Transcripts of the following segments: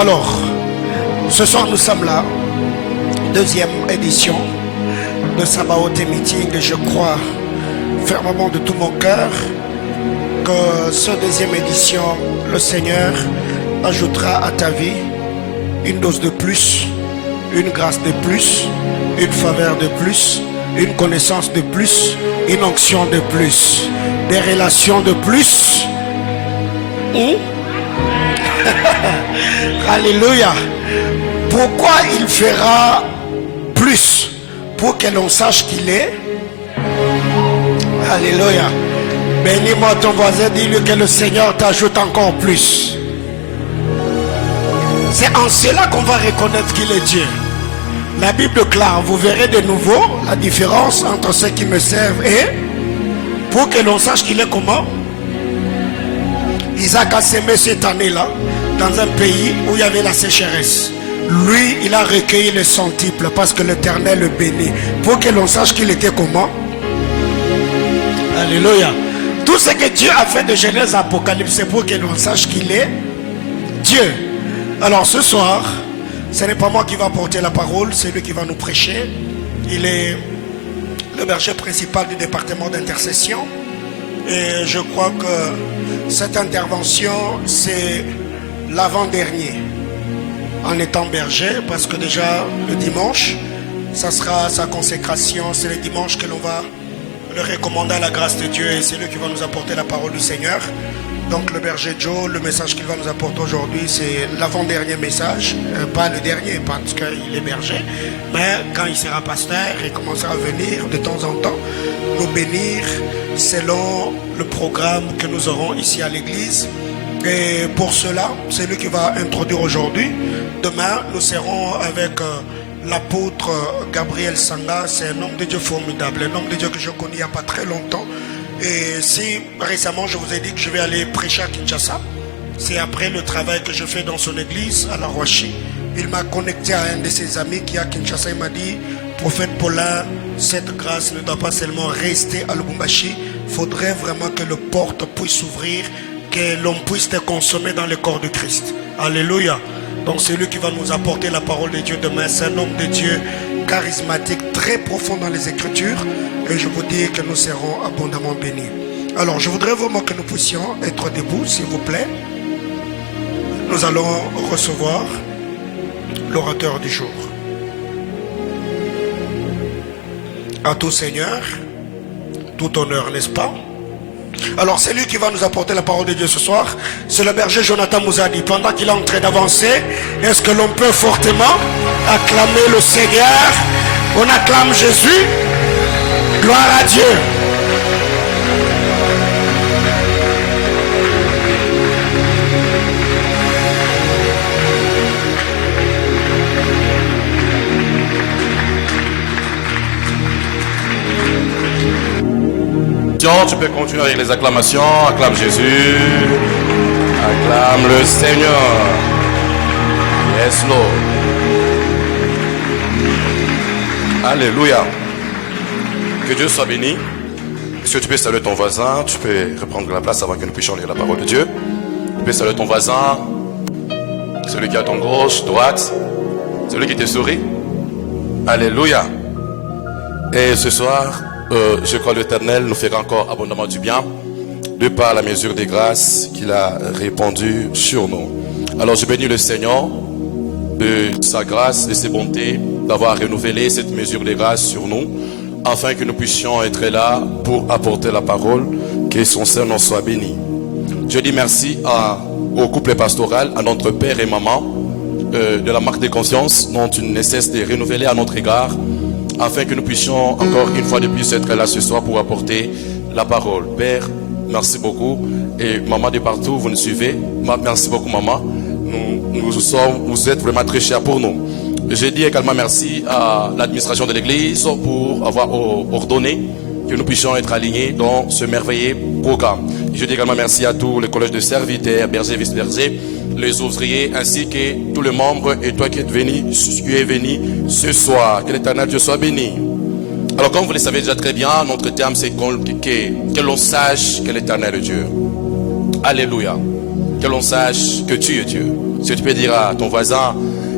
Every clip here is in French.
Alors, ce soir nous sommes là, deuxième édition de Sabaoth Meeting, et je crois fermement de tout mon cœur que cette deuxième édition, le Seigneur ajoutera à ta vie une dose de plus, une grâce de plus, une faveur de plus, une connaissance de plus, une onction de plus, des relations de plus. Alléluia. Pourquoi il fera plus? Pour que l'on sache qu'il est. Alléluia. Bénis-moi ton voisin, dis-lui que le Seigneur t'ajoute encore plus. C'est en cela qu'on va reconnaître qu'il est Dieu. La Bible déclare, vous verrez de nouveau la différence entre ceux qui me servent et pour que l'on sache qu'il est comment. Isaac a semé cette année-là dans un pays où il y avait la sécheresse. Lui, il a recueilli le centuple parce que l'Éternel le bénit. Pour que l'on sache qu'il était comment. Alléluia. Tout ce que Dieu a fait de Genèse à Apocalypse, c'est pour que l'on sache qu'il est Dieu. Alors ce soir, ce n'est pas moi qui va porter la parole, c'est lui qui va nous prêcher. Il est le berger principal du département d'intercession. Et je crois que cette intervention, c'est l'avant-dernier en étant berger, parce que déjà le dimanche, ça sera sa consécration. C'est le dimanche que l'on va le recommander à la grâce de Dieu, et c'est lui qui va nous apporter la parole du Seigneur. Donc le berger Joe, le message qu'il va nous apporter aujourd'hui, c'est l'avant-dernier message, pas le dernier parce qu'il est berger, mais quand il sera pasteur, il commencera à venir de temps en temps nous bénir selon le programme que nous aurons ici à l'église. Et pour cela, c'est lui qui va introduire aujourd'hui. Demain, nous serons avec l'apôtre Gabriel Sanga. C'est un homme de Dieu formidable, un homme de Dieu que je connais il n'y a pas très longtemps. Et si récemment je vous ai dit que je vais aller prêcher à Kinshasa, c'est après le travail que je fais dans son église à la Roachi. Il m'a connecté à un de ses amis qui est à Kinshasa. Il m'a dit, prophète Paulin, cette grâce ne doit pas seulement rester à Lubumbashi. Il faudrait vraiment que le porte puisse s'ouvrir, que l'on puisse te consommer dans le corps de Christ. Alléluia. Donc c'est lui qui va nous apporter la parole de Dieu demain. C'est un homme de Dieu charismatique, très profond dans les Écritures. Et je vous dis que nous serons abondamment bénis. Alors je voudrais vraiment que nous puissions être debout, s'il vous plaît. Nous allons recevoir l'orateur du jour. À tout Seigneur, tout honneur, n'est-ce pas? Alors c'est lui qui va nous apporter la parole de Dieu ce soir. C'est le berger Jonathan Mouzadi. Pendant qu'il est en train d'avancer, est-ce que l'on peut fortement acclamer le Seigneur? On acclame Jésus. Gloire à Dieu. Tu peux continuer avec les acclamations. Acclame Jésus. Acclame le Seigneur. Yes, Lord. Alléluia. Que Dieu soit béni. Est-ce que tu peux saluer ton voisin? Tu peux reprendre la place avant que nous puissions lire la parole de Dieu. Tu peux saluer ton voisin, celui qui est à ton gauche, droite, celui qui te sourit. Alléluia. Et ce soir, je crois que l'Éternel nous fera encore abondamment du bien de par la mesure des grâces qu'il a répandues sur nous. Alors je bénis le Seigneur de sa grâce et ses bontés d'avoir renouvelé cette mesure de grâce sur nous, afin que nous puissions être là pour apporter la parole, que son Seigneur soit béni. Je dis merci au couple pastoral, à notre père et maman, de la marque de confiance dont il ne cesse de renouveler à notre égard, afin que nous puissions encore une fois de plus être là ce soir pour apporter la parole. Père, merci beaucoup. Et maman de partout, vous nous suivez. Merci beaucoup maman. Vous êtes vraiment très chers pour nous. Je dis également merci à l'administration de l'église pour avoir ordonné que nous puissions être alignés dans ce merveilleux programme. Je dis également merci à tous les collèges de serviteurs, bergers, vice-bergers, les ouvriers, ainsi que tous les membres et toi qui es venu ce soir. Que l'Éternel Dieu soit béni. Alors comme vous le savez déjà très bien, notre terme c'est que l'on sache que l'Éternel est Dieu. Alléluia. que l'on sache que tu es Dieu. Si tu peux dire à ton voisin,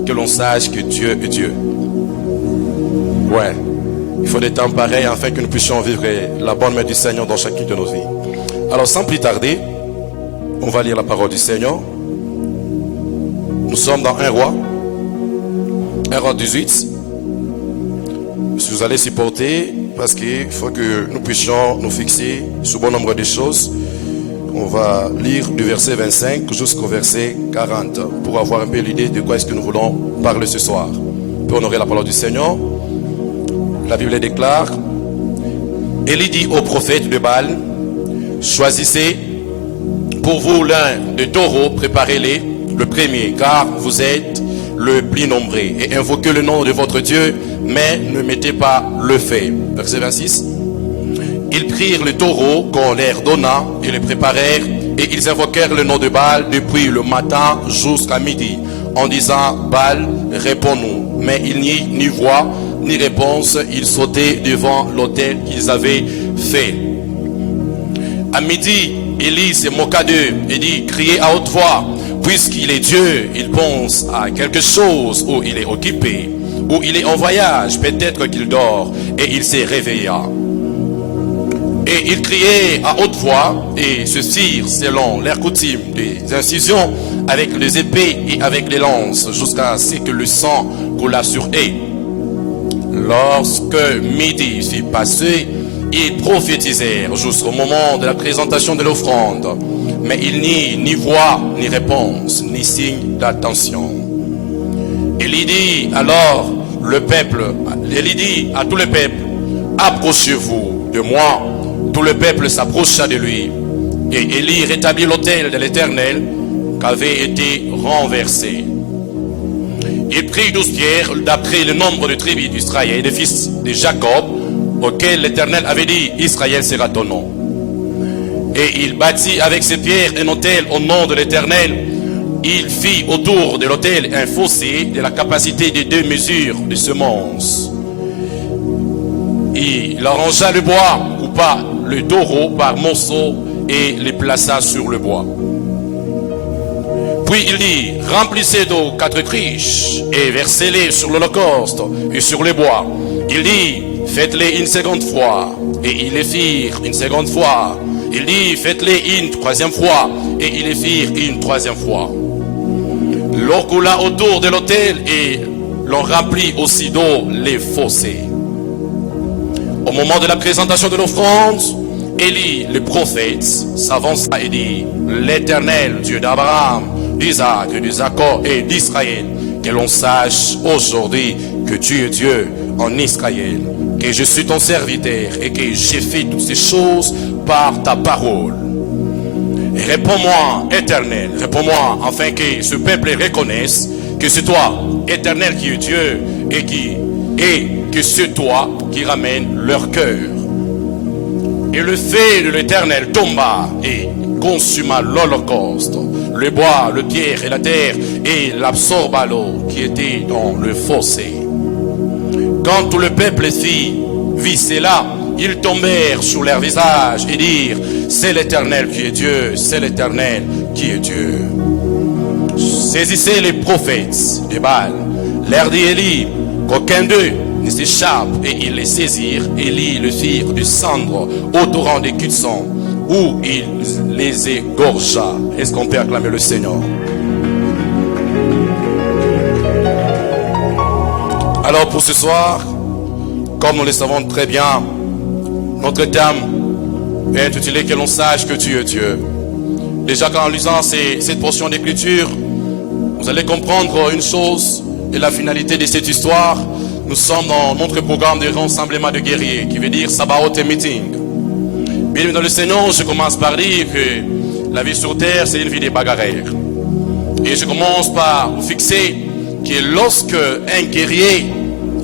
que l'on sache que Dieu est Dieu. Ouais, il faut des temps pareils afin que nous puissions vivre la bonne main du Seigneur dans chacune de nos vies. Alors sans plus tarder, on va lire la parole du Seigneur. Nous sommes dans 1 Roi 18. Si vous allez supporter, parce qu'il faut que nous puissions nous fixer sur bon nombre de choses, on va lire du verset 25 jusqu'au verset 40 pour avoir un peu l'idée de quoi est-ce que nous voulons parler ce soir. Pour honorer la parole du Seigneur, la Bible déclare: Élie dit au prophète de Baal, choisissez pour vous l'un des taureaux, préparez-les, le premier, car vous êtes le plus nombreux, et invoquez le nom de votre Dieu, mais ne mettez pas le feu. Verset 26. Ils prirent le taureau qu'on leur donna et le préparèrent, et ils invoquèrent le nom de Baal depuis le matin jusqu'à midi, en disant: Baal, réponds-nous. Mais il n'y eut ni voix ni réponse. Ils sautaient devant l'autel qu'ils avaient fait. À midi, Élie se moqua d'eux et dit: criez à haute voix, puisqu'il est Dieu. Il pense à quelque chose, ou il est occupé, ou il est en voyage, peut-être qu'il dort. Et il s'est réveilla. Et ils criaient à haute voix et se firent selon leur coutume des incisions avec les épées et avec les lances, jusqu'à ce que le sang coula sur eux. Lorsque midi fut passé, ils prophétisèrent jusqu'au moment de la présentation de l'offrande. Mais il n'y eut ni voix, ni réponse, ni signe d'attention. Il dit alors il dit à tout le peuple: approchez-vous de moi. Tout le peuple s'approcha de lui. Et Élie rétablit l'autel de l'Éternel qu'avait été renversé. Il prit 12 pierres d'après le nombre de tribus d'Israël, des fils de Jacob, auxquels l'Éternel avait dit: Israël sera ton nom. Et il bâtit avec ces pierres un autel au nom de l'Éternel. Il fit autour de l'autel un fossé de la capacité de 2 mesures de semences. Il arrangea le bois, coupa le taureau par morceaux et les plaça sur le bois. Puis il dit: remplissez d'eau 4 criches et versez-les sur l'holocauste et sur le bois. Il dit: faites-les une seconde fois. Et ils les firent une seconde fois. Il dit: faites-les une troisième fois. Et ils les firent une troisième fois. L'eau coula autour de l'autel et l'on remplit aussi d'eau les fossés. Au moment de la présentation de l'offrande, Élie, le prophète, s'avança et dit: l'Éternel, Dieu d'Abraham, d'Isaac, de Jacob et d'Israël, que l'on sache aujourd'hui que tu es Dieu en Israël, que je suis ton serviteur et que j'ai fait toutes ces choses par ta parole. Et réponds-moi, Éternel, réponds-moi, afin que ce peuple reconnaisse que c'est toi, Éternel, qui es Dieu, et que c'est toi qui ramène leur cœur. Et le feu de l'Éternel tomba et consuma l'holocauste, le bois, le pierre et la terre, et l'absorba l'eau qui était dans le fossé. Quand tout le peuple vit cela, ils tombèrent sur leur visage et dirent: c'est l'Éternel qui est Dieu, c'est l'Éternel qui est Dieu. Saisissez les prophètes de Baal, leur dit Élie, qu'aucun d'eux ne s'échappe, et ils les saisirent. Élie le firent descendre au torrent des cul de sang, où il les égorgea. Est-ce qu'on peut acclamer le Seigneur? Alors pour ce soir, comme nous le savons très bien, notre thème est intitulé: que l'on sache que tu es Dieu. Déjà qu'en lisant cette portion d'écriture, vous allez comprendre une chose et la finalité de cette histoire. Nous sommes dans notre programme de rassemblement de guerriers, qui veut dire Sabaoth et Meeting. Bienvenue dans le Seigneur. Je commence par dire que la vie sur terre, c'est une vie de bagarreurs. Et je commence par vous fixer que lorsque un guerrier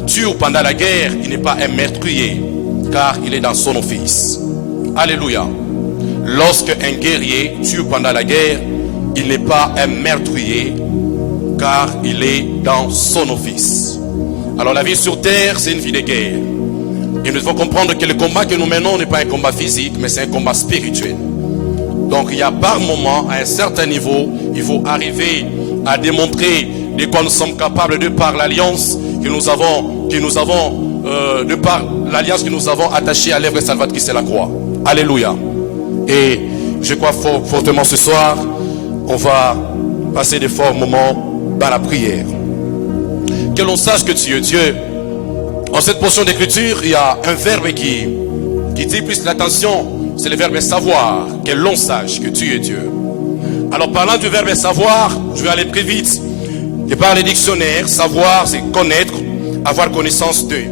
tue pendant la guerre, il n'est pas un meurtrier, car il est dans son office. Alléluia. Lorsque un guerrier tue pendant la guerre, il n'est pas un meurtrier, car il est dans son office. Alors la vie sur terre, c'est une vie de guerre. Et nous devons comprendre que le combat que nous menons n'est pas un combat physique, mais c'est un combat spirituel. Donc il y a par moment, à un certain niveau, il faut arriver à démontrer de quoi nous sommes capables de par l'alliance que nous avons, de par l'alliance que nous avons attachée à l'œuvre salvatrice de la croix. Alléluia. Et je crois fortement ce soir, on va passer de forts moments dans la prière. Que l'on sache que tu es Dieu. En cette portion d'écriture, il y a un verbe qui dit plus l'attention, c'est le verbe savoir, que l'on sache que tu es Dieu. Alors parlant du verbe savoir, je vais aller plus vite. Et par les dictionnaires, savoir c'est connaître, avoir connaissance d'eux.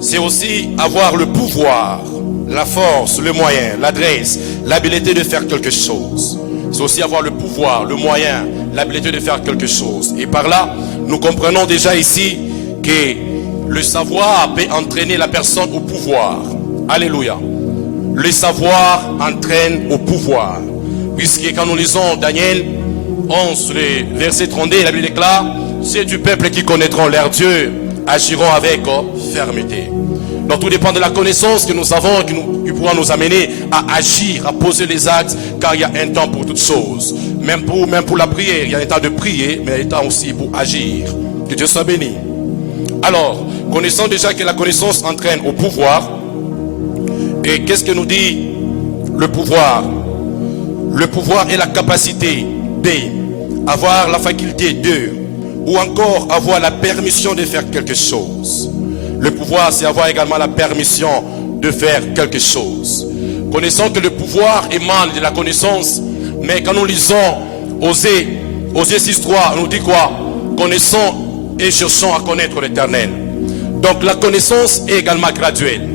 C'est aussi avoir le pouvoir, la force, le moyen, l'adresse, l'habilité de faire quelque chose. C'est aussi avoir le pouvoir, le moyen, l'habilité de faire quelque chose. Et par là, nous comprenons déjà ici que le savoir peut entraîner la personne au pouvoir. Alléluia. Le savoir entraîne au pouvoir. Puisque quand nous lisons Daniel 11, le verset 32, la Bible déclare, c'est du peuple qui connaîtront leur Dieu, agiront avec fermeté. Donc tout dépend de la connaissance que nous avons, qui pourra nous amener à agir, à poser les actes, car il y a un temps pour toutes choses. Même pour la prière, il y a un temps de prier, mais il y a un temps aussi pour agir. Que Dieu soit béni. Alors, connaissons déjà que la connaissance entraîne au pouvoir. Et qu'est-ce que nous dit le pouvoir? Le pouvoir est la capacité d'avoir la faculté de, ou encore avoir la permission de faire quelque chose. Le pouvoir, c'est avoir également la permission de faire quelque chose. Connaissons que le pouvoir émane de la connaissance, mais quand nous lisons Osée 6.3, on nous dit quoi? Connaissons et cherchons à connaître l'Éternel. Donc la connaissance est également graduelle.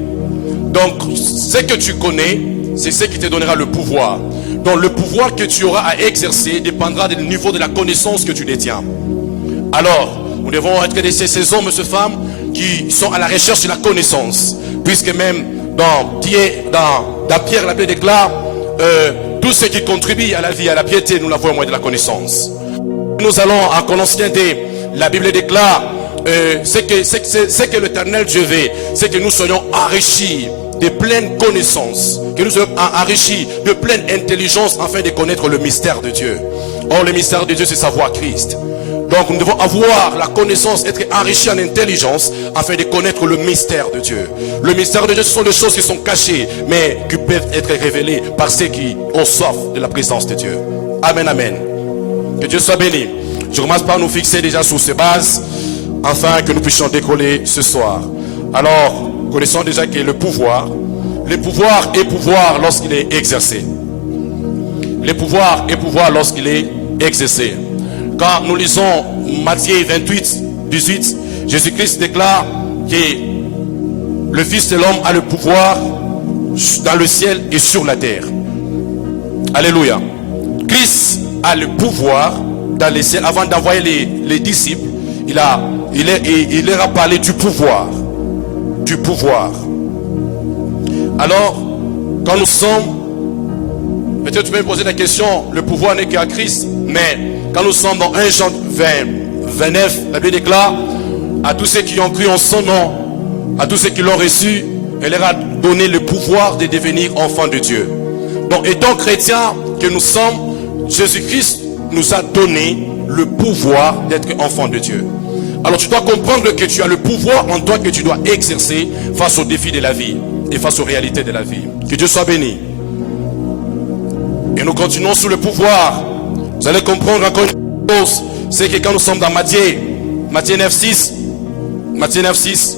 Donc ce que tu connais, c'est ce qui te donnera le pouvoir. Donc le pouvoir que tu auras à exercer dépendra du niveau de la connaissance que tu détiens. Alors, nous devons être de ces hommes et ces femmes qui sont à la recherche de la connaissance. Puisque même dans Pierre, la Bible déclare, tout ce qui contribue à la vie, à la piété, nous l'avons au moins de la connaissance. Nous allons en Colossiens, la Bible déclare, c'est que l'Éternel Dieu veut, c'est que nous soyons enrichis de pleine connaissance, que nous soyons enrichis de pleine intelligence afin de connaître le mystère de Dieu. Or, le mystère de Dieu, c'est savoir Christ. Donc, nous devons avoir la connaissance, être enrichis en intelligence afin de connaître le mystère de Dieu. Le mystère de Dieu, ce sont des choses qui sont cachées, mais qui peuvent être révélées par ceux qui ont soif de la présence de Dieu. Amen, amen. Que Dieu soit béni. Je commence par nous fixer déjà sur ces bases, afin que nous puissions décoller ce soir. Alors, connaissons déjà que le pouvoir est pouvoir lorsqu'il est exercé. Le pouvoir est pouvoir lorsqu'il est exercé. Quand nous lisons Matthieu 28, 18, Jésus-Christ déclare que le Fils de l'homme a le pouvoir dans le ciel et sur la terre. Alléluia. Christ a le pouvoir dans le ciel. Avant d'envoyer les disciples, il leur a parlé du pouvoir. Du pouvoir. Alors, quand nous sommes, peut-être tu peux me poser la question, le pouvoir n'est qu'à Christ, mais quand nous sommes dans 1 Jean 20, 29, la Bible déclare, à tous ceux qui ont cru en son nom, à tous ceux qui l'ont reçu, elle leur a donné le pouvoir de devenir enfants de Dieu. Donc, étant chrétiens que nous sommes, Jésus-Christ nous a donné le pouvoir d'être enfants de Dieu. Alors tu dois comprendre que tu as le pouvoir en toi que tu dois exercer face aux défis de la vie et face aux réalités de la vie. Que Dieu soit béni. Et nous continuons sous le pouvoir. Vous allez comprendre encore une chose, c'est que quand nous sommes dans Matthieu 9.6, Matthieu 9.6,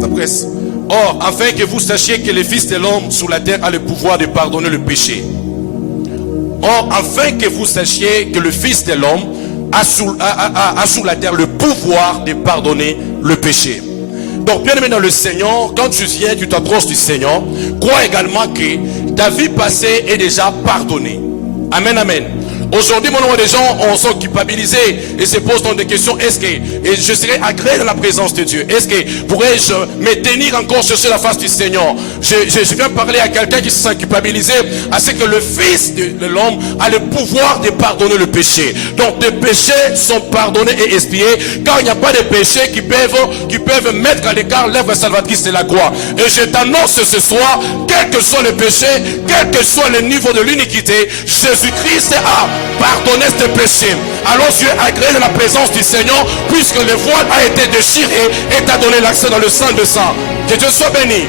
la presse. Or, afin que vous sachiez que le Fils de l'homme sur la terre a le pouvoir de pardonner le péché. Or, afin que vous sachiez que le Fils de l'homme a sur la terre le pouvoir de pardonner le péché. Donc, bien aimé dans le Seigneur, quand tu viens, tu t'approches du Seigneur, crois également que ta vie passée est déjà pardonnée. Amen, amen. Aujourd'hui, mon nom, des gens sont culpabilisés et se posent donc des questions. Est-ce que je serai agréé dans la présence de Dieu? Est-ce que pourrais-je me tenir encore chercher la face du Seigneur? Je viens parler à quelqu'un qui se sent culpabilisé, à ce que le Fils de l'homme a le pouvoir de pardonner le péché. Donc, les péchés sont pardonnés et expiés, car il n'y a pas de péchés qui peuvent mettre à l'écart l'œuvre salvatrice de la croix. Et je t'annonce ce soir, quel que soit le péché, quel que soit le niveau de l'iniquité, Jésus-Christ a pardonné ce péché. Alors tu es agréé de la présence du Seigneur, puisque le voile a été déchiré et t'a donné l'accès dans le sang de sang. Que Dieu soit béni.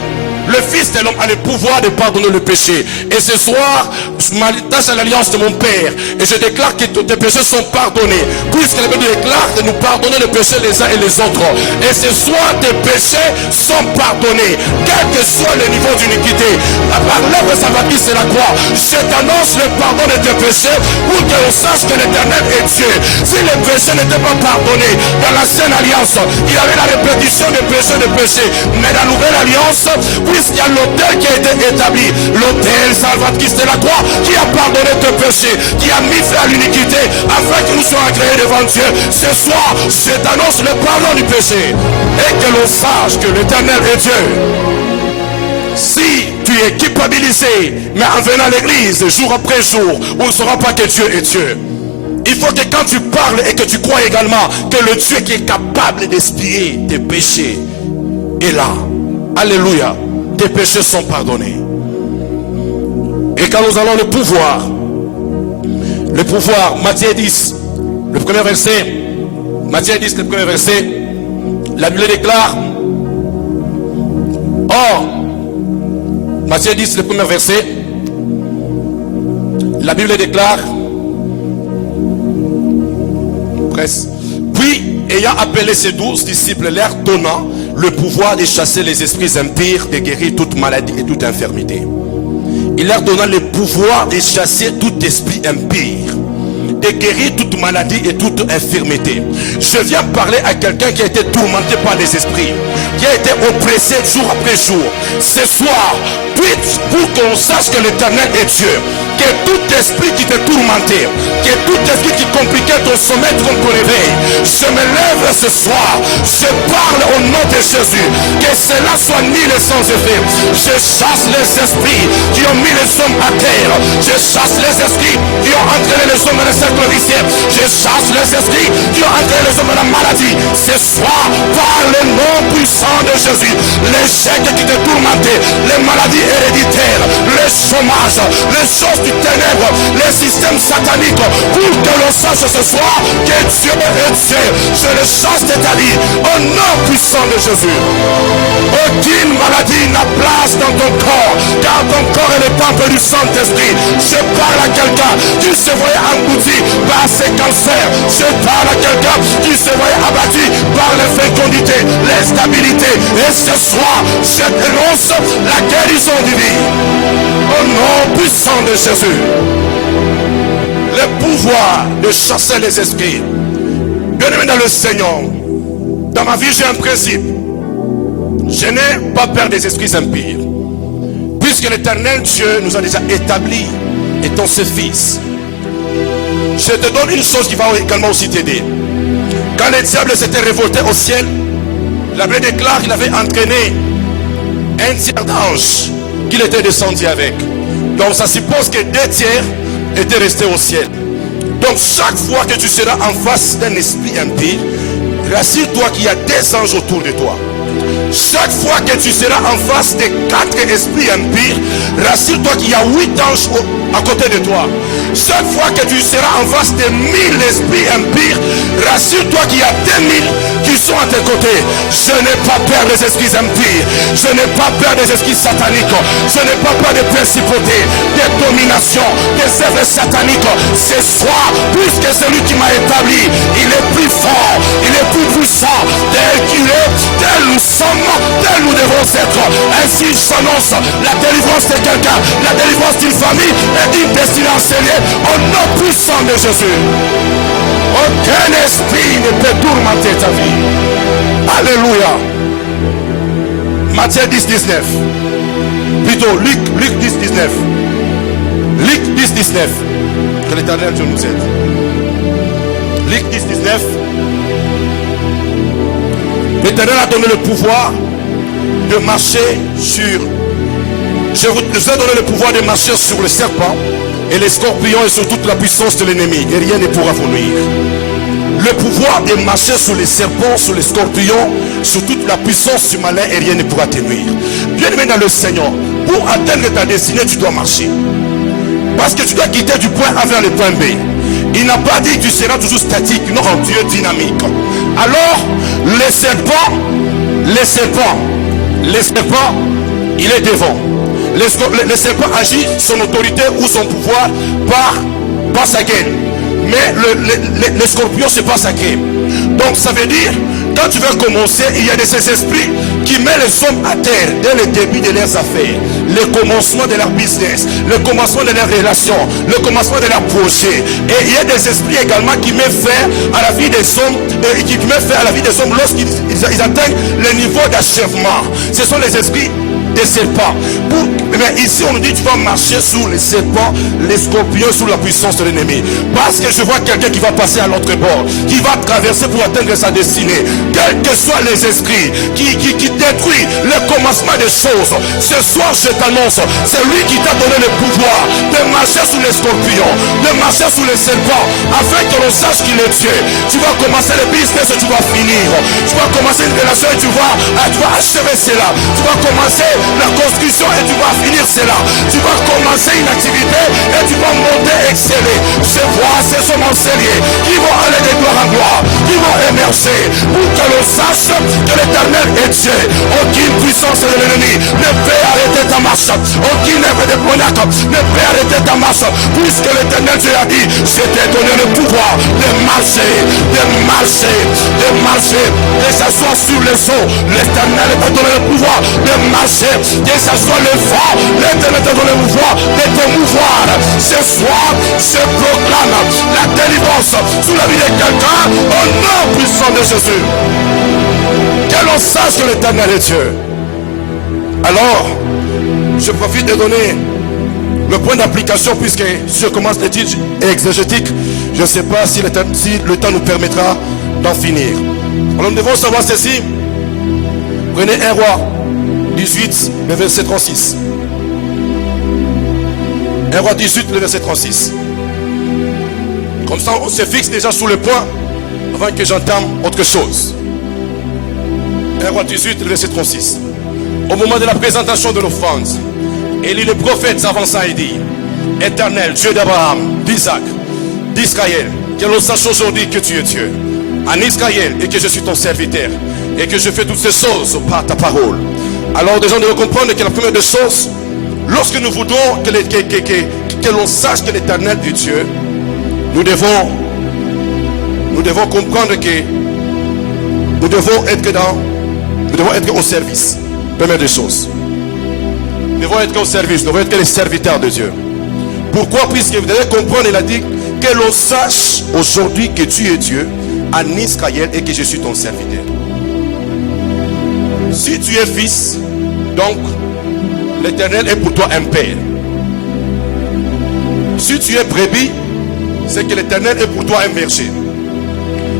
Le Fils de l'homme a le pouvoir de pardonner le péché. Et ce soir, je m'attache à l'alliance de mon Père. Et je déclare que tous tes péchés sont pardonnés. Puisque la Bible déclare de nous pardonner les péchés les uns et les autres. Et ce soir, tes péchés sont pardonnés. Quel que soit le niveau d'iniquité. Par l'œuvre salvatrice de la croix, je t'annonce le pardon de tes péchés pour que l'on sache que l'Éternel est Dieu. Si les péchés n'étaient pas pardonnés dans la Sainte Alliance, il y avait la répétition des péchés. Mais dans la Nouvelle Alliance, puisqu'il y a l'autel qui a été établi, l'autel salvatrice de la croix, qui a pardonné tes péchés, qui a mis fin à l'iniquité, afin que nous soyons agréés devant Dieu. Ce soir, je t'annonce le pardon du péché, et que l'on sache que l'Éternel est Dieu. Si tu es culpabilisé, mais en venant à l'église, jour après jour, on ne saura pas que Dieu est Dieu. Il faut que quand tu parles et que tu crois également que le Dieu qui est capable d'expier tes péchés est là. Alléluia. Tes péchés sont pardonnés. Et quand nous allons le pouvoir, Matthieu 10, le premier verset, Matthieu 10, le premier verset, la Bible déclare, or, Matthieu 10, le premier verset, la Bible déclare, puis, ayant appelé ses 12 disciples, leur donnant le pouvoir de chasser les esprits impurs, de guérir toute maladie et toute infirmité. Il leur donna le pouvoir de chasser tout esprit impur, de guérir toute maladie et toute infirmité. Je viens parler à quelqu'un qui a été tourmenté par les esprits, qui a été oppressé jour après jour. Ce soir, pour qu'on sache que l'Éternel est Dieu, que tout esprit qui te tourmentait, que tout esprit qui compliquait ton sommeil, ton réveil, je me lève ce soir, je parle au nom de Jésus, que cela soit nul et sans effet. Je chasse les esprits qui ont mis les hommes à terre, je chasse les esprits qui ont entraîné les hommes dans le cercle vicieux, je chasse les esprits qui ont entraîné les hommes dans la maladie. Ce soir, par le nom puissant de Jésus, les chèques qui te tourmentaient, les maladies héréditaires, le chômage, les choses du ténèbre, les systèmes sataniques, pour que l'on sache ce soir que Dieu est Dieu. Je le chasse de ta vie au nom puissant de Jésus. Aucune maladie n'a place dans ton corps, car ton corps est le temple du Saint-Esprit. Je parle à quelqu'un qui se voyait englouti par ses cancers. Je parle à quelqu'un qui se voyait abattu par l'infécondité, l'instabilité. Et ce soir, je dénonce la guérison divine au nom puissant de Jésus. Le pouvoir de chasser les esprits. Bien-aimé dans le Seigneur, dans ma vie j'ai un principe. Je n'ai pas peur des esprits impurs, puisque l'Éternel Dieu nous a déjà établi étant ses fils. Je te donne une chose qui va également aussi t'aider. Quand le diable s'était révolté au ciel, la Bible déclare qu'il avait entraîné un tiers d'ange qu'il était descendu avec. Donc ça suppose que 2 tiers étaient restés au ciel. Donc chaque fois que tu seras en face d'un esprit impie, rassure-toi qu'il y a 2 anges autour de toi. Chaque fois que tu seras en face de 4 esprits impurs, rassure-toi qu'il y a 8 anges à côté de toi. Chaque fois que tu seras en face de 1000 esprits impurs, rassure-toi qu'il y a 2000 qui sont à tes côtés. Je n'ai pas peur des esprits impurs, je n'ai pas peur des esprits sataniques, je n'ai pas peur des principautés, des dominations, des œuvres sataniques. Ce soir, puisque celui qui m'a établi, il est plus fort, il est plus puissant, tel qu'il est, tel nous sommes, tel nous devons être. Ainsi j'annonce la délivrance de quelqu'un, la délivrance d'une famille et d'une destinée enseignée au nom puissant de Jésus. Aucun esprit ne peut tourmenter ta vie. Alléluia. Matthieu 10, 19. Plutôt Luc 10, 19. Luc 10, 19. Que l'Éternel Dieu nous aide. Luc 10, 19. L'Éternel a donné le pouvoir de marcher sur... Je vous ai donné le pouvoir de marcher sur le serpent et les scorpions et sur toute la puissance de l'ennemi. Et rien ne pourra vous nuire. Le pouvoir de marcher sur les serpents, sur les scorpions, sur toute la puissance du malin et rien ne pourra te nuire. Bien aimé dans le Seigneur, pour atteindre ta destinée, tu dois marcher. Parce que tu dois quitter du point A vers le point B. Il n'a pas dit que tu seras toujours statique, non, Dieu dynamique. Alors, les serpents, il est devant. Les serpents agissent son autorité ou son pouvoir par sa gaine. Mais les scorpions, c'est pas sacré. Donc ça veut dire, quand tu veux commencer, il y a ces esprits qui mettent les hommes à terre dès le début de leurs affaires, le commencement de leur business, le commencement de leurs relations, le commencement de leurs projets. Et il y a des esprits également qui mettent fin à la vie des hommes, qui mettent fin à la vie des hommes lorsqu'ils atteignent le niveau d'achèvement. Ce sont les esprits des serpents. Mais ici on nous dit tu vas marcher sous les serpents, les scorpions, sous la puissance de l'ennemi. Parce que je vois quelqu'un qui va passer à l'autre bord, qui va traverser pour atteindre sa destinée. Quels que soient les esprits qui détruisent le commencement des choses, ce soir je t'annonce, c'est lui qui t'a donné le pouvoir de marcher sous les scorpions, de marcher sous les serpents, afin que l'on sache qu'il est Dieu. Tu vas commencer le business et tu vas finir. Tu vas commencer une relation et tu vas achever cela. Tu vas commencer la construction et tu vas finir cela. Tu vas commencer une activité et tu vas monter, exceller. Je vois ces hommes enseignés qui vont aller de gloire en gloire, qui vont émerger pour que l'on sache que l'Éternel est Dieu. Aucune puissance de l'ennemi ne peut arrêter ta marche. Aucune œuvre de démoniaque ne peut arrêter ta marche, puisque l'Éternel Dieu a dit je t'ai donné le pouvoir de marcher, de marcher, de marcher, que ce soit sur les eaux. L'Éternel t'a donné le pouvoir de marcher, que ce soit le vent. L'Éternel t'a donné le pouvoir de te mouvoir. Ce soir je proclame la délivrance sous la vie de quelqu'un au nom puissant de Jésus. Que l'on sache que l'Éternel est Dieu. Alors je profite de donner le point d'application, puisque je commence l'étude exégétique. Je ne sais pas si le temps nous permettra d'en finir. Alors nous devons savoir ceci. Prenez 1 Roi 18, le verset 36. 1 Roi 18, le verset 36. Comme ça, on se fixe déjà sur le point avant que j'entame autre chose. 1 Roi 18, le verset 36. Au moment de la présentation de l'offrande, Élie le prophète s'avança et dit: Éternel, Dieu d'Abraham, d'Isaac, d'Israël, que l'on sache aujourd'hui que tu es Dieu en Israël et que je suis ton serviteur et que je fais toutes ces choses par ta parole. Alors déjà nous devons comprendre que la première des choses, lorsque nous voudrons que l'on sache que l'Éternel est Dieu, nous devons comprendre que nous devons être au service. Première des choses, nous devons être au service, nous devons être les serviteurs de Dieu. Pourquoi? Puisque vous devez comprendre, il a dit que l'on sache aujourd'hui que tu es Dieu en Israël et que je suis ton serviteur. Si tu es fils, donc l'Éternel est pour toi un père. Si tu es brebis, c'est que l'Éternel est pour toi un berger.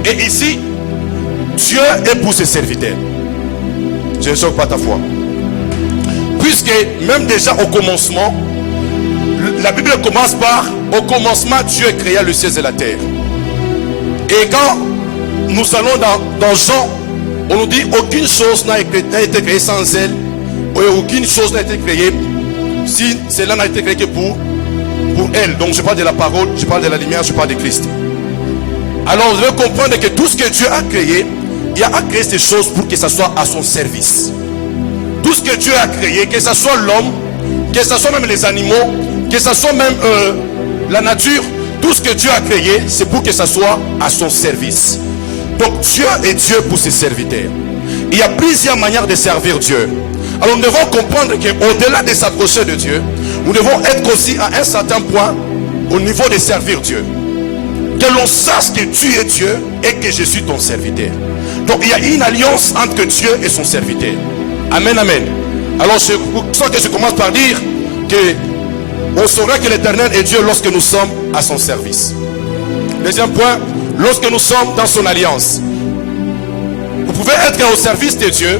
Et ici, Dieu est pour ses serviteurs. Je ne choque pas ta foi. Puisque même déjà au commencement, la Bible commence par: au commencement Dieu créa le ciel et la terre. Et quand nous allons dans Jean, on nous dit aucune chose n'a été créée sans elle. Aucune chose n'a été créée si cela n'a été créé que pour elle. Donc je parle de la parole, je parle de la lumière, je parle de Christ. Alors vous devez comprendre que tout ce que Dieu a créé, il a créé ces choses pour que ça soit à son service. Tout ce que Dieu a créé, que ce soit l'homme, que ce soit même les animaux, que ce soit même la nature, tout ce que Dieu a créé, c'est pour que ça soit à son service. Donc Dieu est Dieu pour ses serviteurs. Il y a plusieurs manières de servir Dieu. Alors nous devons comprendre qu'au-delà de s'approcher de Dieu, nous devons être aussi à un certain point au niveau de servir Dieu. Que l'on sache que tu es Dieu et que je suis ton serviteur. Donc il y a une alliance entre Dieu et son serviteur. Amen, amen. Alors c'est pour ça que je commence par dire que On saura que l'Éternel est Dieu lorsque nous sommes à son service. Deuxième point, lorsque nous sommes dans son alliance. Vous pouvez être au service de Dieu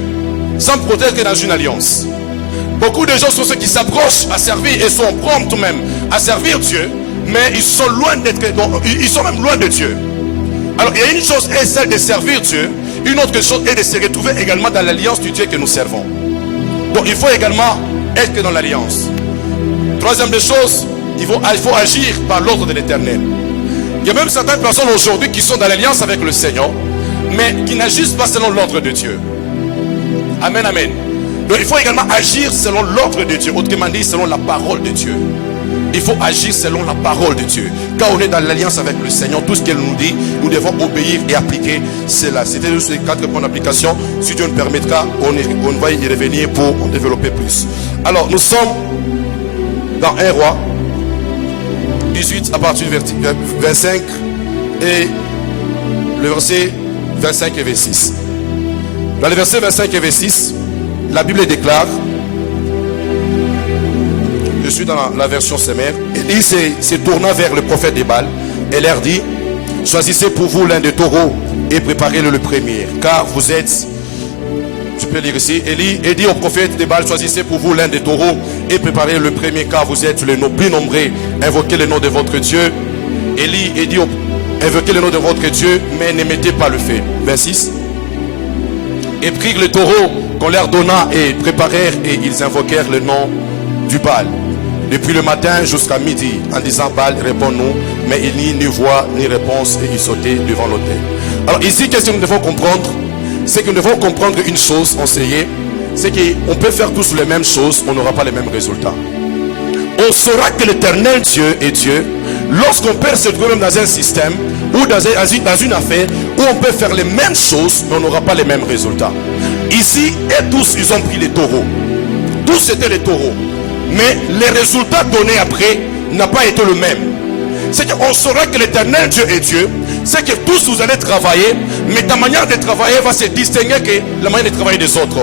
sans peut-être dans une alliance. Beaucoup de gens sont ceux qui s'approchent à servir et sont prompts même à servir Dieu, mais ils sont même loin de Dieu. Alors il y a une chose est celle de servir Dieu, une autre chose est de se retrouver également dans l'alliance du Dieu que nous servons. Donc il faut également être dans l'alliance. Troisième des choses, il faut agir par l'ordre de l'Éternel. Il y a même certaines personnes aujourd'hui qui sont dans l'alliance avec le Seigneur, mais qui n'agissent pas selon l'ordre de Dieu. Amen, amen. Donc il faut également agir selon l'ordre de Dieu, autrement dit selon la parole de Dieu. Il faut agir selon la parole de Dieu. Quand on est dans l'alliance avec le Seigneur, tout ce qu'elle nous dit, nous devons obéir et appliquer cela. C'était juste les 4 points d'application. Si Dieu nous permettra, on va y revenir pour en développer plus. Alors nous sommes dans 1 Roi 18 à partir du 25 et le verset 25 et 26. Dans le verset 25 et 26, la Bible déclare, je suis dans la version Semer, Élie se tourna vers le prophète de Baal et leur dit, choisissez pour vous l'un des taureaux et préparez-le le premier, car vous êtes, je peux lire ici, Élie dit au prophète de Baal, choisissez pour vous l'un des taureaux et préparez le premier, car vous êtes les plus nombreux, invoquez le nom de votre Dieu. Élie dit, invoquez le nom de votre Dieu, mais ne mettez pas le feu. 26. Et prirent le taureau qu'on leur donna et préparèrent, et ils invoquèrent le nom du Baal depuis le matin jusqu'à midi, en disant, Baal, réponds-nous. Mais il n'y a ni voix ni réponse, et ils sautaient devant l'autel. Alors ici, qu'est-ce que nous devons comprendre? C'est que nous devons comprendre une chose, enseignée, c'est qu'on peut faire tous les mêmes choses, on n'aura pas les mêmes résultats. On saura que l'Éternel Dieu est Dieu lorsqu'on peut se trouver même dans un système ou dans une affaire où on peut faire les mêmes choses, mais on n'aura pas les mêmes résultats. Ici, et tous, ils ont pris les taureaux. Tous c'était les taureaux. Mais les résultats donnés après n'ont pas été le même. C'est qu'on saura que l'Éternel Dieu est Dieu. C'est que tous vous allez travailler, mais ta manière de travailler va se distinguer que la manière de travailler des autres.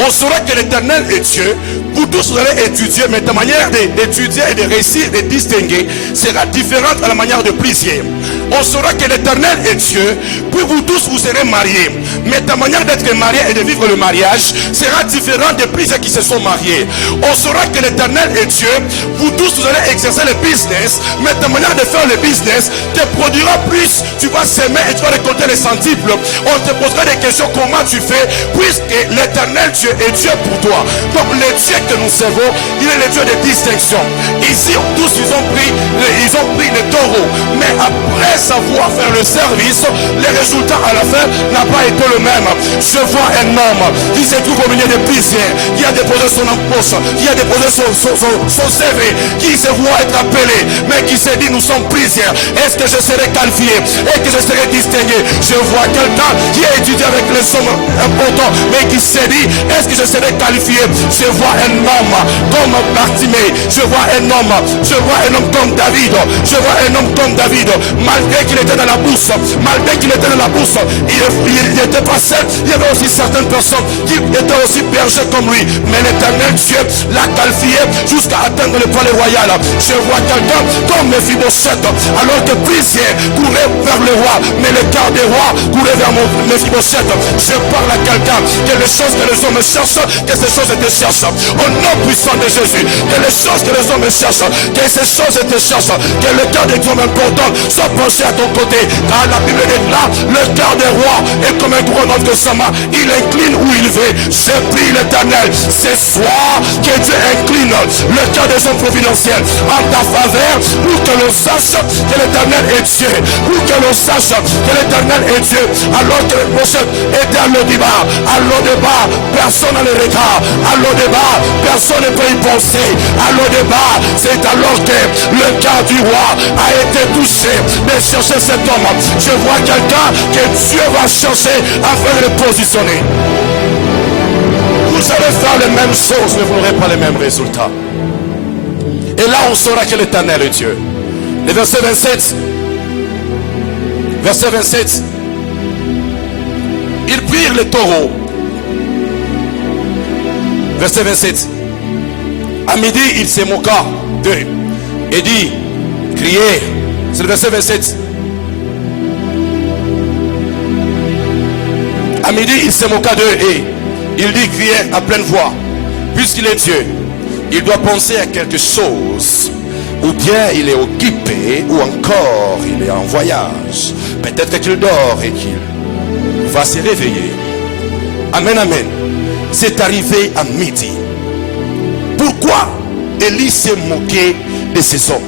On saura que l'Éternel est Dieu. Vous tous vous allez étudier, mais ta manière d'étudier et de réussir, de distinguer sera différente à la manière de plusieurs. On saura que l'Éternel est Dieu. Puis vous tous vous serez mariés, mais ta manière d'être marié et de vivre le mariage sera différente de plusieurs qui se sont mariés. On saura que l'Éternel est Dieu. Vous tous vous allez exercer le business, mais ta manière de faire le business te produira plus. Tu vas s'aimer et tu vas récolter les centiples. On te posera des questions, comment tu fais, puisque l'Éternel Dieu est Dieu pour toi. Donc le Dieu que nous servons, il est le Dieu de distinction. Ici tous ils ont pris les taureaux, mais après savoir faire le service, les résultats à la fin n'ont pas été le même. Je vois un homme qui se trouve au milieu de plusieurs, qui a déposé son empoche, qui a déposé son CV, qui se voit être appelé, mais qui s'est dit nous sommes plusieurs. Est-ce que je serai qualifié? Est-ce que je serai distingué? Je vois quelqu'un qui a étudié avec les sommes importants, mais qui s'est dit est-ce que je serai qualifié? Je vois un homme comme Bartimée, je vois un homme comme David, je vois un homme comme David, malgré qu'il était dans la bourse, il n'était pas seul, il y avait aussi certaines personnes qui étaient aussi bergers comme lui, mais l'Éternel Dieu l'a qualifié jusqu'à atteindre le palais royal. Je vois quelqu'un comme Mephibosheth, alors que plusieurs couraient vers le roi, mais le quart des rois courait vers Mephibosheth. Je parle à quelqu'un que les choses que les hommes cherchent, que ces choses te cherchent. Au nom puissant de Jésus, que les choses que les hommes cherchent, que ces choses te cherchent, que le cœur des hommes importants soit penché à ton côté. Car la Bible est là, le cœur des rois est comme un gros homme de Sama. Il incline où il veut. Je prie l'Éternel ce soir que Dieu incline le cœur des hommes providentiels en ta faveur, pour que l'on sache que l'Éternel est Dieu, pour que l'on sache que l'Éternel est Dieu. Alors que Moshe était à l'Odibar, personne n'a le regard, à l'Odibar, personne ne peut y penser. À l'Odibar, c'est alors que le cœur du roi a été touché de chercher cet homme. Je vois quelqu'un que Dieu va chercher afin de le positionner. Vous allez faire les mêmes choses, mais vous n'aurez pas les mêmes résultats. Et là, on saura que l'Éternel est Dieu. Le verset 27. Verset 27. Ils prirent les taureaux. Verset 27. À midi, il se moqua d'eux et dit, criez. C'est le verset 27. À midi, il se moqua d'eux et il dit, criez à pleine voix. Puisqu'il est Dieu, il doit penser à quelque chose. Ou bien il est occupé, ou encore il est en voyage. Peut-être qu'il dort et qu'il va se réveiller. Amen, amen. C'est arrivé à midi. Pourquoi Élie s'est moqué de ces hommes?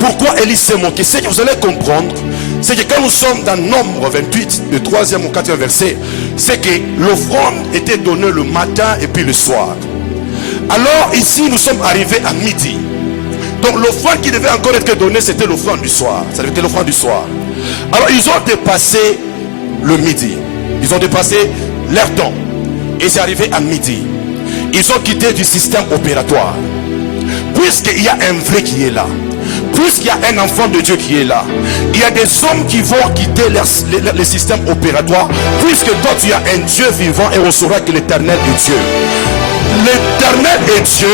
Pourquoi Élie s'est moqué? C'est que vous allez comprendre. C'est que quand nous sommes dans Nombre 28, le 3e ou 4e verset, c'est que l'offrande était donnée le matin et puis le soir. Alors ici nous sommes arrivés à midi. Donc l'offrande qui devait encore être donnée, c'était l'offrande du soir. Ça devait être l'offrande du soir. Alors ils ont dépassé le midi. Ils ont dépassé leur temps. Et c'est arrivé à midi. Ils ont quitté du système opératoire. Puisqu'il y a un vrai qui est là, puisqu'il y a un enfant de Dieu qui est là, il y a des hommes qui vont quitter le système opératoire, puisque toi tu as un Dieu vivant et on saura que l'Éternel est Dieu. L'Éternel est Dieu.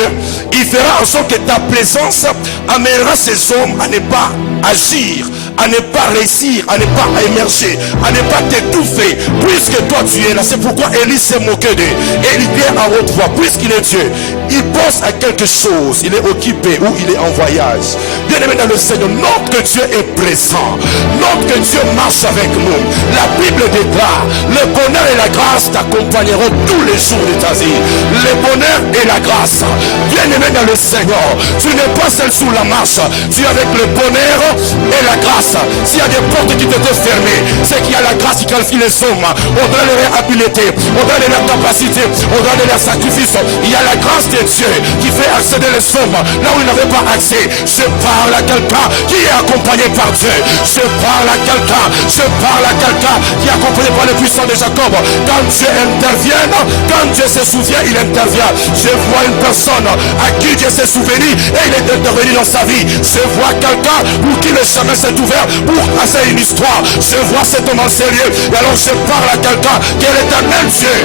Il fera en sorte que ta présence amènera ces hommes à ne pas agir, à ne pas réussir, à ne pas émerger, à ne pas t'étouffer, puisque toi tu es là. C'est pourquoi Élie s'est moqué d'eux. Et il vient à haute voix, puisqu'il est Dieu, il pense à quelque chose, il est occupé ou il est en voyage. Bien aimé dans le Seigneur, note que Dieu est présent, note que Dieu marche avec nous. La Bible déclare, le bonheur et la grâce t'accompagneront tous les jours de ta vie. Le bonheur et la grâce, bien aimé dans le Seigneur, tu n'es pas seul sous la marche, tu es avec le bonheur et la grâce. S'il y a des portes qui t'étaient fermées, c'est qu'il y a la grâce qui qualifie les hommes au-delà de leur habileté, au-delà de leur capacité, au-delà de leur sacrifice. Il y a la grâce de Dieu qui fait accéder les hommes là où ils n'avaient pas accès. Je parle à quelqu'un qui est accompagné par Dieu. Je parle à quelqu'un, je parle à quelqu'un qui est accompagné par le puissant de Jacob. Quand Dieu intervient, quand Dieu se souvient, il intervient. Je vois une personne à qui Dieu s'est souvenu et il est intervenu dans sa vie. Je vois quelqu'un pour qui le chemin s'est ouvert pour passer une histoire. Je vois cet homme en sérieux. Et alors je parle à quelqu'un que l'Éternel Dieu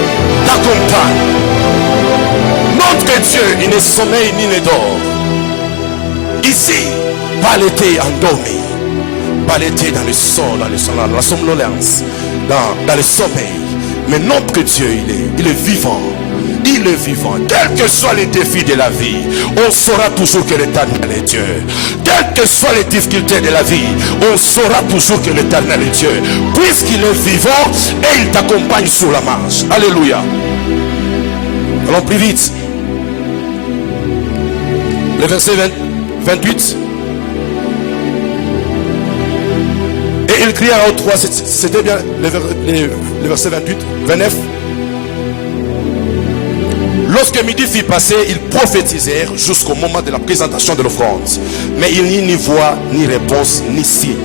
t'accompagne. Note que Dieu, il ne sommeille ni ne dort. Ici, pas l'été endormi, pas l'été dans le sol, dans la somnolence, dans le sommeil. Mais note que Dieu, il est vivant. Il est vivant. Quels que soient les défis de la vie, on saura toujours que l'Éternel est Dieu. Quelles que soient les difficultés de la vie, on saura toujours que l'Éternel est Dieu. Puisqu'il est vivant et il t'accompagne sur la marche. Alléluia. Allons plus vite. Le verset 28. Et il cria à haute voix. C'était bien le verset 28, 29. Lorsque midi fut passé, ils prophétisèrent jusqu'au moment de la présentation de l'offrande. Mais il n'y a ni voix, ni réponse, ni signe.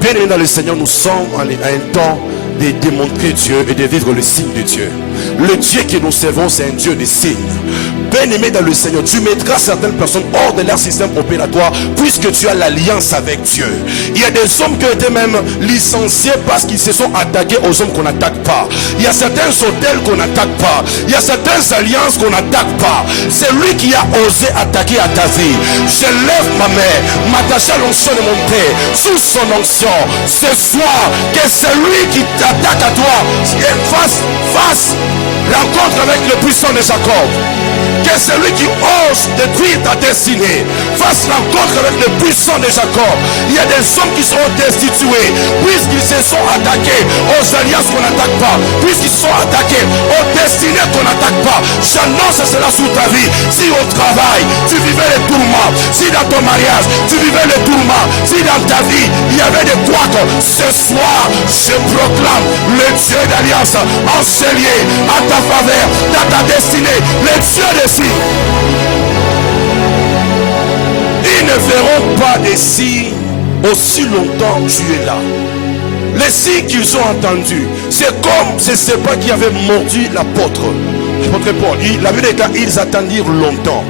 Bien aimé dans le Seigneur, nous sommes à un temps de démontrer Dieu et de vivre le signe de Dieu. Le Dieu que nous servons, c'est un Dieu de signes. Bien aimé dans le Seigneur, tu mettras certaines personnes hors de leur système opératoire puisque tu as l'alliance avec Dieu. Il y a des hommes qui ont été même licenciés parce qu'ils se sont attaqués aux hommes qu'on n'attaque pas. Il y a certains hôtels qu'on n'attaque pas. Il y a certaines alliances qu'on n'attaque pas. C'est lui qui a osé attaquer à ta vie. Je lève ma main, m'attacher à l'onction de mon Père, sous son onction. Ce soir, que celui qui t'attaque à toi fasse rencontre avec le puissant de Jacob. Que celui qui ose détruire ta destinée fasse rencontre avec le puissant de Jacob. Il y a des hommes qui seront destitués puisqu'ils se sont attaqués aux alliances qu'on n'attaque pas, puisqu'ils se sont attaqués aux destinées qu'on n'attaque pas. J'annonce cela sous ta vie. Si au travail tu vivais les tourments, si dans ton mariage tu vivais les tourments, si dans ta vie il y avait des couacs, ce soir je proclame le Dieu d'alliance enseigné à ta faveur, dans ta destinée, le Dieu de signes. Ils ne verront pas des signes aussi longtemps tu es là. Les signes qu'ils ont entendus, c'est comme ce serpent qui avait mordu l'apôtre Paul. La Bible dit qu'ils attendirent longtemps.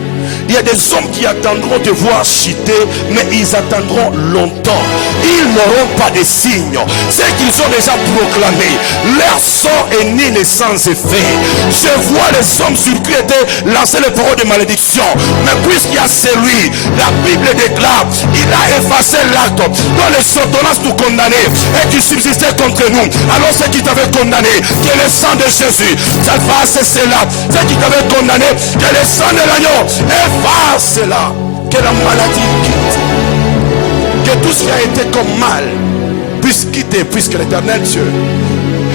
Il y a des hommes qui attendront de voir chuter, mais ils attendront longtemps. Ils n'auront pas de signes. C'est qu'ils ont déjà proclamé. Leur sort est nul et sans effet. Je vois les hommes sur qui étaient lancés les paroles de malédiction. Mais puisqu'il y a celui, la Bible déclare, il a effacé l'acte dont les ordonnances nous condamnaient et qui subsistait contre nous. Alors ceux qui t'avaient condamné, que le sang de Jésus, ça efface cela. Ceux qui t'avaient condamné, que le sang de l'agneau efface cela. Que la maladie quitte. Que tout ce qui a été comme mal puisse quitter, puisque l'Éternel Dieu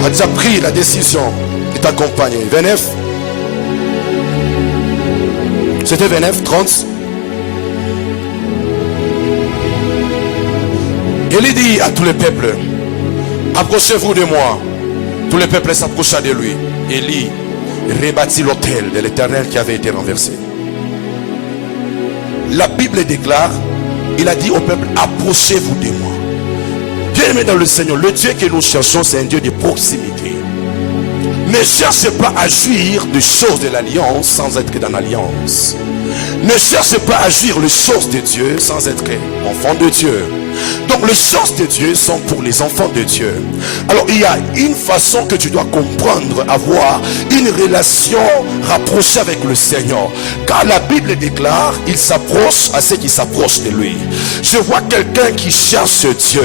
a déjà pris la décision de t'accompagner. 29. C'était 29, 30. Il dit à tous les peuples, approchez-vous de moi. Tous les peuples s'approcha de lui. Élie rebâtit l'autel de l'Éternel qui avait été renversé. La Bible déclare, il a dit au peuple, approchez-vous de moi. Bien-aimé dans le Seigneur, le Dieu que nous cherchons, c'est un Dieu de proximité. Ne cherchez pas à jouir des choses de l'alliance sans être dans l'alliance. Ne cherchez pas à jouir les choses de Dieu sans être enfant de Dieu. Donc les choses de Dieu sont pour les enfants de Dieu. Alors il y a une façon que tu dois comprendre, avoir une relation rapprochée avec le Seigneur. Car la Bible déclare, il s'approche à ceux qui s'approchent de lui. Je vois quelqu'un qui cherche Dieu.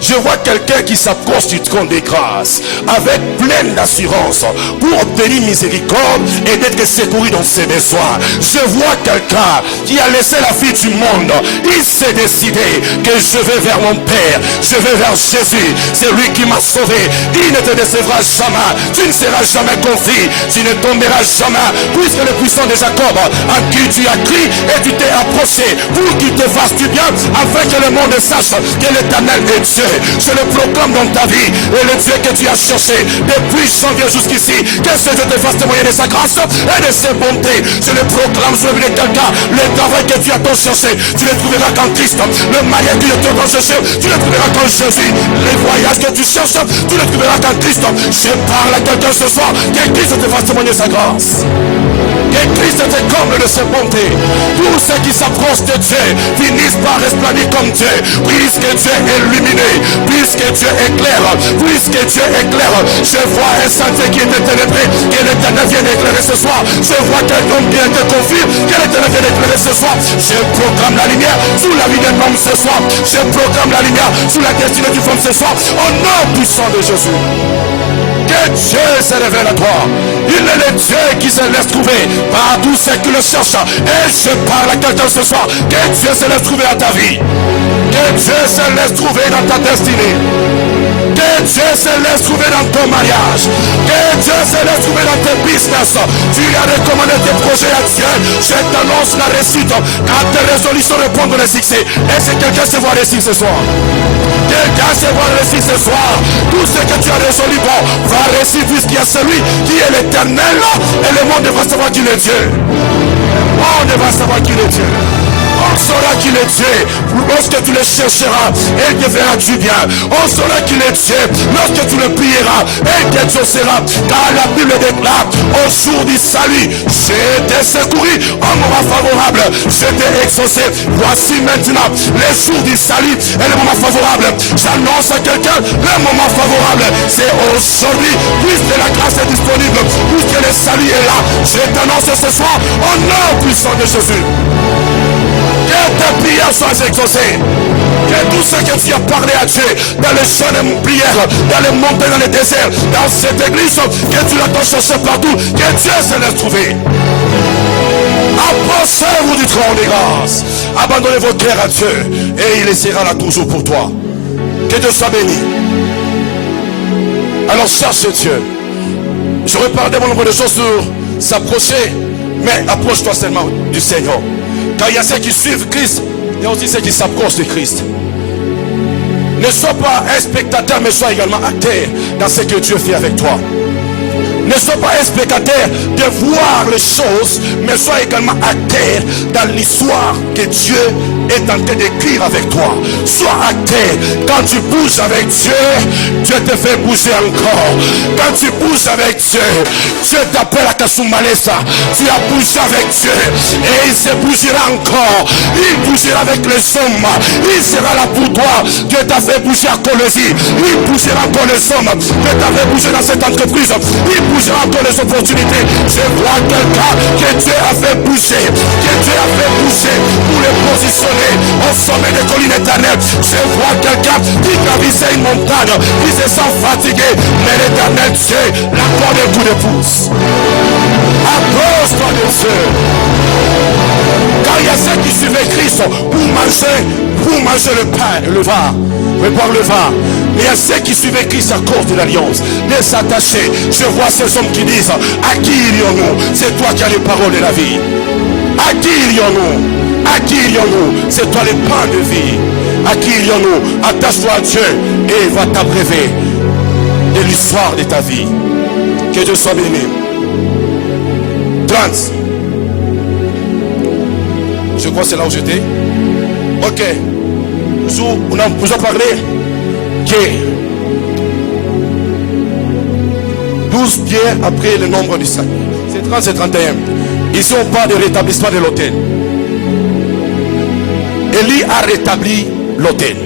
Je vois quelqu'un qui s'approche du trône des grâces avec pleine d'assurance pour obtenir miséricorde et d'être secouru dans ses besoins. Je vois quelqu'un qui a laissé la vie du monde. Il s'est décidé que je vais vers mon Père, je vais vers Jésus, c'est lui qui m'a sauvé. Il ne te décevra jamais, tu ne seras jamais confus, tu ne tomberas jamais, puisque le puissant de Jacob en qui tu as crié et tu t'es approché pour qu'il te fasse du bien, afin que le monde sache que l'Éternel est Dieu. Je le proclame dans ta vie, et le Dieu que tu as cherché depuis janvier jusqu'ici, que ce Dieu te fasse témoigner de sa grâce et de ses bontés. Je le proclame sur le vie de quelqu'un, le travail que tu as tant cherché, tu le trouveras qu'en Christ. Le mariage que tu as cherché, tu le trouveras qu'en Jésus. Les voyages que tu cherches, tu le trouveras qu'en Christ. Je parle à quelqu'un ce soir, que Christ te fasse témoigner sa grâce. Que Christ te comble de ses bontés. Tous ceux qui s'approchent de Dieu finissent par resplendir comme Dieu. Puisque Dieu est lumineux, puisque Dieu est clair, puisque Dieu est clair. Je vois un sentier qui était ténébré, que l'Éternel vient d'éclairer ce soir. Je vois quelqu'un qui était confus, que l'Éternel vient d'éclairer ce soir. Je proclame la lumière sous la vie d'un homme ce soir. Je proclame la lumière sous la destinée du femme ce soir. Au nom puissant de Jésus. Que Dieu se révèle à toi. Il est le Dieu qui se laisse trouver par tous ceux qui le cherchent. Et je parle à quelqu'un ce soir. Que Dieu se laisse trouver à ta vie. Que Dieu se laisse trouver dans ta destinée. Que Dieu se laisse trouver dans ton mariage. Que Dieu se laisse trouver dans tes business. Tu as recommandé tes projets à Dieu. Je t'annonce la réussite. Car tes résolutions répondent au succès. Est-ce que quelqu'un se voit réussir ce soir? Quelqu'un se voit réussir ce soir. Tout ce que tu as résolu, bon, va réussir puisqu'il y a celui qui est l'Éternel. Et le monde devra savoir qu'il est Dieu. On devra savoir qu'il est Dieu. On saura qu'il est Dieu lorsque tu le chercheras et il te fera du bien. On saura qu'il est Dieu lorsque tu le prieras et il t'exaucera. Car la Bible déclare, au jour du salut, je t'ai secouru en moment favorable, je t'ai exaucé. Voici maintenant les jours du salut et le moment favorable. J'annonce à quelqu'un, le moment favorable c'est aujourd'hui, puisque la grâce est disponible, puisque le salut est là. Je t'annonce ce soir au nom puissant de Jésus. Que tes prières soient exaucées. Que tout ce que tu as parlé à Dieu dans les champs de prière, dans les montagnes, dans les déserts, dans cette église, que tu l'as cherché partout, que Dieu se laisse trouver. Approchez-vous du trône des grâces. Abandonnez vos cœurs à Dieu et il sera là toujours pour toi. Que Dieu soit béni. Alors cherche Dieu. J'aurais parlé de nombre de choses sur s'approcher, mais approche-toi seulement du Seigneur. Car il y a ceux qui suivent Christ, il y a aussi ceux qui s'approchent de Christ. Ne sois pas un spectateur, mais sois également acteur dans ce que Dieu fait avec toi. Ne sois pas un spectateur de voir les choses, mais sois également acteur dans l'histoire que Dieu est en train d'écrire avec toi. Sois acteur. Quand tu bouges avec Dieu, Dieu te fait bouger encore. Quand tu bouges avec Dieu, Dieu t'appelle à Kasumalesa. Tu as bougé avec Dieu et il se bougera encore. Il bougera avec les hommes. Il sera là pour toi. Dieu t'a fait bouger à Colosie. Il bougera encore les hommes. Dieu t'a fait bouger dans cette entreprise. Il bougera encore les opportunités. Je vois quelqu'un que Dieu a fait bouger. Que Dieu a fait bouger pour les positionner au sommet des collines éternelles. Je vois quelqu'un qui gravissait une montagne, qui se sent fatigué. Mais l'éternel Dieu l'accorde un coup de pouce. Approche-toi de Dieu. Car il y a ceux qui suivaient Christ pour manger le pain, le vin, pour boire le vin. Mais il y a ceux qui suivaient Christ à cause de l'alliance. De s'attacher. Je vois ces hommes qui disent, à qui irions-nous? C'est toi qui as les paroles de la vie. À qui irions-nous? À qui irions-nous? C'est toi le pain de vie. À qui irions-nous? Attache-toi à Dieu et il va t'abreuver de l'histoire de ta vie. Que Dieu soit béni. 30. Je crois que c'est là où j'étais. Ok. Nous avons parlé que 12 pieds après le nombre du sac. C'est 30, c'est 31. Ici on parle de rétablissement de l'autel. Élie a rétabli l'autel.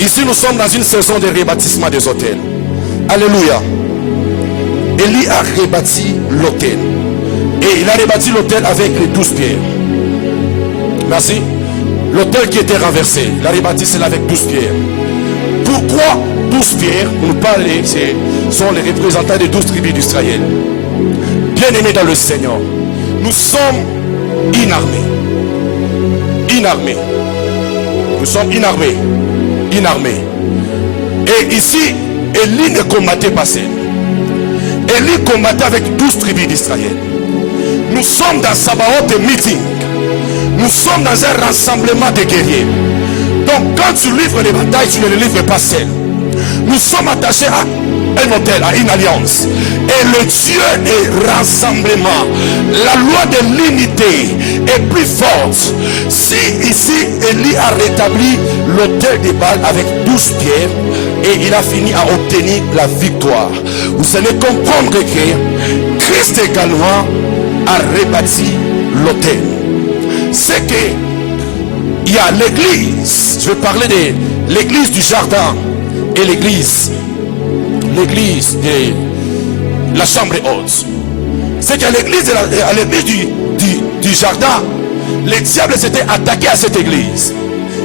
Ici nous sommes dans une saison de rebâtissement des autels. Alléluia. Élie a rebâti l'autel. Et il a rebâti l'autel avec les 12 pierres. Merci. L'autel qui était renversé, il a rebâti cela avec 12 pierres. Pourquoi 12 pierres? Nous parlons, ce sont les représentants des 12 tribus d'Israël. Bien-aimés dans le Seigneur, nous sommes inarmés. Inarmés. Nous sommes inarmés. Inarmés. Et ici, Élie ne combattait pas seul. Élie combattait avec 12 tribus d'Israël. Nous sommes dans Sabaoth meeting. Nous sommes dans un rassemblement de guerriers. Donc quand tu livres les batailles, tu ne les livres pas seul. Nous sommes attachés à un hôtel, à une alliance. Et le Dieu est rassemblement. La loi de l'unité est plus forte. Si ici Élie a rétabli l'autel de Baal avec 12 pierres et il a fini à obtenir la victoire, vous allez comprendre que Christ également a rebâti l'autel. C'est que il y a l'église. Je vais parler de l'église du jardin et l'église de la chambre haute. C'est qu'à l'église du jardin, le diable s'était attaqué à cette église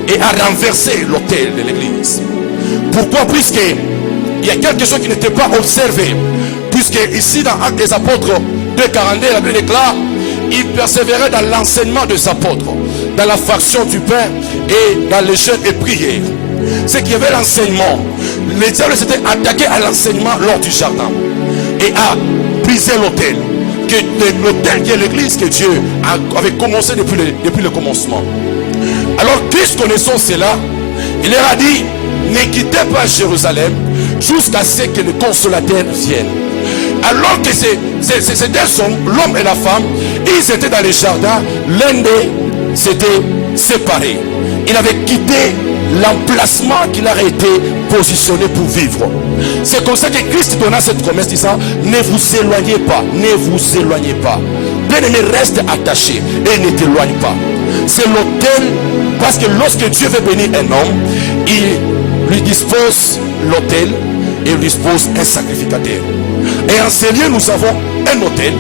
et a renversé l'autel de l'église. Pourquoi? Puisque il y a quelque chose qui n'était pas observé. Puisque ici dans Actes des Apôtres 2:42, la Bible déclare, il persévérait dans l'enseignement des apôtres, dans la fraction du pain et dans les jeûnes et prières. C'est qu'il y avait l'enseignement. Le diable s'était attaqué à l'enseignement lors du jardin et a brisé l'autel. L'autel qui est l'église que Dieu avait commencé depuis le commencement. Alors Christ, connaissant cela, il leur a dit, ne quittez pas Jérusalem jusqu'à ce que le consolateur vienne. Alors que ces deux hommes, l'homme et la femme, ils étaient dans les jardins, l'un d'eux s'était séparé. Il avait quitté l'emplacement qu'il a été positionné pour vivre. C'est comme ça que Christ donna cette promesse disant, ne vous éloignez pas, ne vous éloignez pas. Bien-aimé, reste attaché et ne t'éloigne pas. C'est l'autel, parce que lorsque Dieu veut bénir un homme, il lui dispose l'autel et lui dispose un sacrificateur. Et en ces lieux, nous avons un autel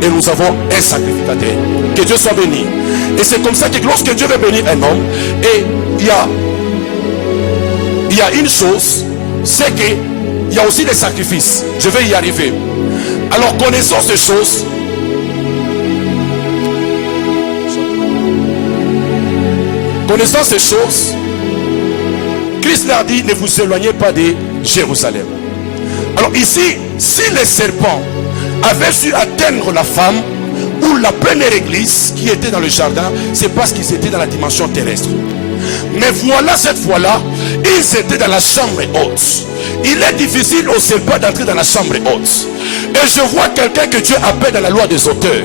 et nous avons un sacrificateur. Que Dieu soit béni. Et c'est comme ça que lorsque Dieu veut bénir un homme, et il y a une chose, c'est qu'il y a aussi des sacrifices. Je vais y arriver. Alors connaissons ces choses. Connaissant ces choses, Christ leur dit, ne vous éloignez pas de Jérusalem. Alors ici, si les serpents avaient su atteindre la femme ou la première église qui était dans le jardin, c'est parce qu'ils étaient dans la dimension terrestre. Mais voilà, cette fois-là, ils étaient dans la chambre haute. Il est difficile au serpent d'entrer dans la chambre haute. Et je vois quelqu'un que Dieu appelle dans la loi des auteurs.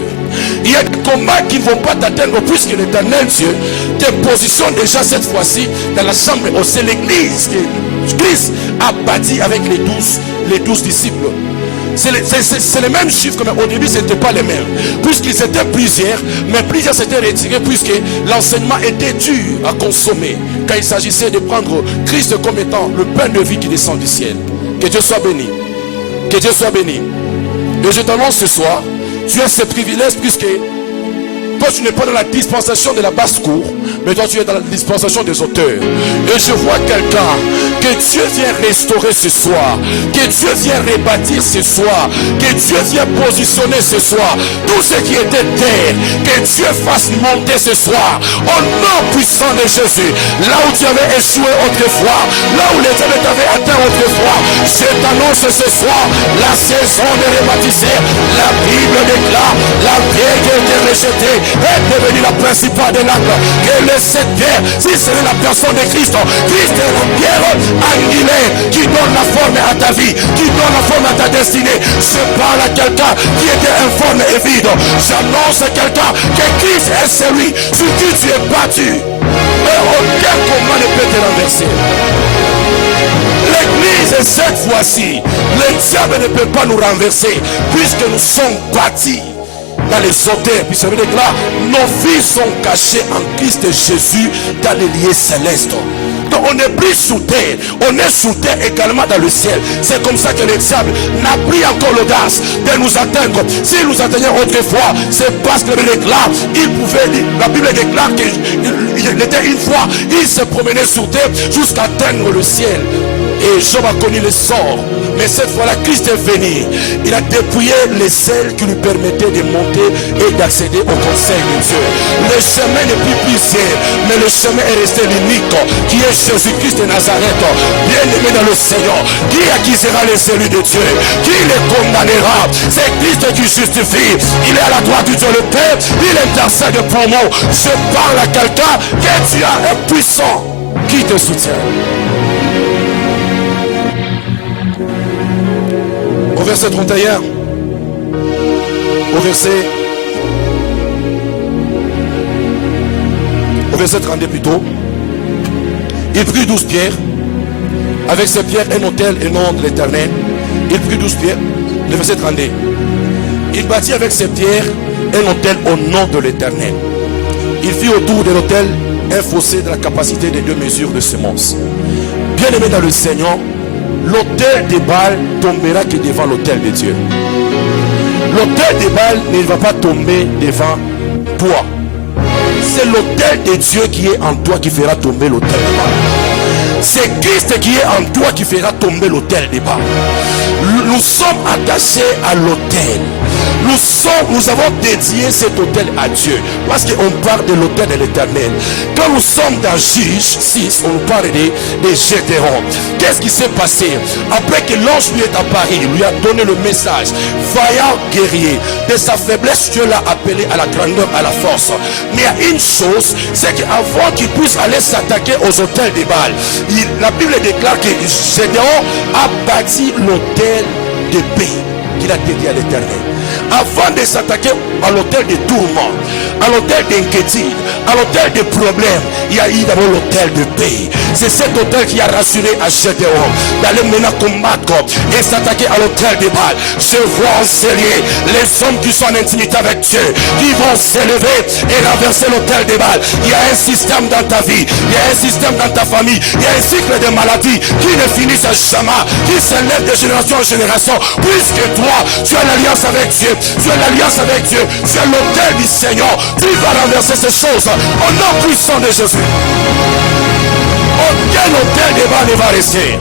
Il y a des combats qui ne vont pas t'atteindre puisque l'Éternel Dieu te positionne déjà cette fois-ci dans la chambre haute. C'est l'église que Christ a bâti avec les 12 disciples. C'est les mêmes chiffres, mais au début ce n'était pas les mêmes. Puisqu'ils étaient plusieurs, mais plusieurs s'étaient retirés puisque l'enseignement était dur à consommer. Quand il s'agissait de prendre Christ comme étant le pain de vie qui descend du ciel. Que Dieu soit béni. Que Dieu soit béni. Et je t'annonce ce soir, tu as ce privilège puisque toi tu n'es pas dans la dispensation de la basse-cour, mais toi tu es dans la dispensation des auteurs. Et je vois quelqu'un que Dieu vient restaurer ce soir, que Dieu vient rebâtir ce soir, que Dieu vient positionner ce soir tout ce qui était terre, que Dieu fasse monter ce soir au nom puissant de Jésus. Là où tu avais échoué autrefois, là où les hommes t'avaient atteint autrefois, je t'annonce ce soir la saison de rebâtisser. La Bible déclare la pierre qui a été rejetée est devenue la principale de l'angle. Que cette pierre, si ce n'est la personne de Christ, Christ est la pierre angulaire qui donne la forme à ta vie, qui donne la forme à ta destinée. Je parle à quelqu'un qui était informe et vide. J'annonce à quelqu'un que Christ est celui sur qui tu es battu. Et aucun combat ne peut te renverser. L'église, cette fois-ci, le diable ne peut pas nous renverser puisque nous sommes bâtis dans les auteurs. Puis ça veut dire que là, nos vies sont cachées en Christ Jésus dans les lieux célestes. Donc on n'est plus sous terre, on est sous terre également dans le ciel. C'est comme ça que le diable n'a pris encore l'audace de nous atteindre. S'il nous atteignait autrefois, c'est parce que le déclare, il pouvait, la Bible déclare qu'il était une fois, il se promenait sur terre jusqu'à atteindre le ciel. Et Job a connu le sort. Mais cette fois-là, Christ est venu. Il a dépouillé les ailes qui lui permettaient de monter et d'accéder au conseil de Dieu. Le chemin n'est plus plusieurs, mais le chemin est resté l'unique, qui est Jésus-Christ de Nazareth, bien-aimé dans le Seigneur. Qui accusera les élus de Dieu? Qui les condamnera? C'est Christ qui justifie. Il est à la droite du Dieu le Père. Il intercède pour nous. Je parle à quelqu'un que tu as un puissant qui te soutient. Au verset 31, au verset 32 plutôt, il prit 12 pierres, avec ces pierres un autel et nom de l'Éternel. Il prit 12 pierres, le verset 32. Il bâtit avec ces pierres un autel au nom de l'Éternel. Il fit autour de l'autel un fossé de la capacité de 2 mesures de semences. Bien aimé dans le Seigneur, l'autel des Baal tombera que devant l'autel de Dieu. L'autel des Baal ne va pas tomber devant toi. C'est l'autel de Dieu qui est en toi qui fera tomber l'autel des Baal. C'est Christ qui est en toi qui fera tomber l'autel des Baal. Nous sommes attachés à l'autel. Nous avons dédié cet autel à Dieu. Parce qu'on parle de l'autel de l'Éternel. Quand nous sommes dans Juge 6, on nous parle des Gédéons. Qu'est-ce qui s'est passé? Après que l'ange lui est apparu, il lui a donné le message. Vaillant guerrier. De sa faiblesse, Dieu l'a appelé à la grandeur, à la force. Mais il y a une chose, c'est qu'avant qu'il puisse aller s'attaquer aux autels des Baal, la Bible déclare que Gédéon a bâti l'autel de paix qu'il a dédié à l'Éternel. Avant de s'attaquer à l'autel des tourments, à l'autel d'inquiétude, à l'autel des problèmes, il y a eu d'abord l'autel de paix. C'est cet autel qui a rassuré à Gédéon d'aller maintenant combattre et s'attaquer à l'autel des Baal. Je vois enseigner les hommes qui sont en intimité avec Dieu, qui vont s'élever et renverser l'autel des Baal. Il y a un système dans ta vie, il y a un système dans ta famille, il y a un cycle de maladies qui ne finissent jamais, qui s'élève de génération en génération. Puisque toi, tu as l'alliance avec Dieu, tu as l'alliance avec Dieu, tu as l'autel du Seigneur, tu vas renverser ces choses au nom puissant de Jésus. Aucun autel de Baal ne va rester.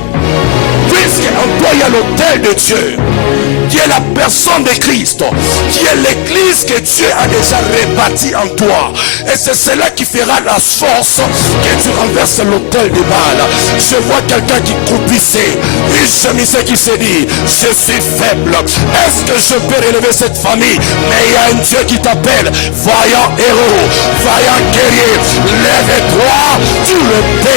Puisqu'en toi il y a l'autel de Dieu. qui est la personne de Christ, qui est l'église que Dieu a déjà rebâtie en toi. Et c'est cela qui fera la force que tu renverses l'autel de Baal. Je vois quelqu'un qui croupissait, une chemisée qui s'est dit, je suis faible. Est-ce que je peux relever cette famille? Mais il y a un Dieu qui t'appelle, vaillant héros, vaillant guerrier. Lève-toi, tu le peux.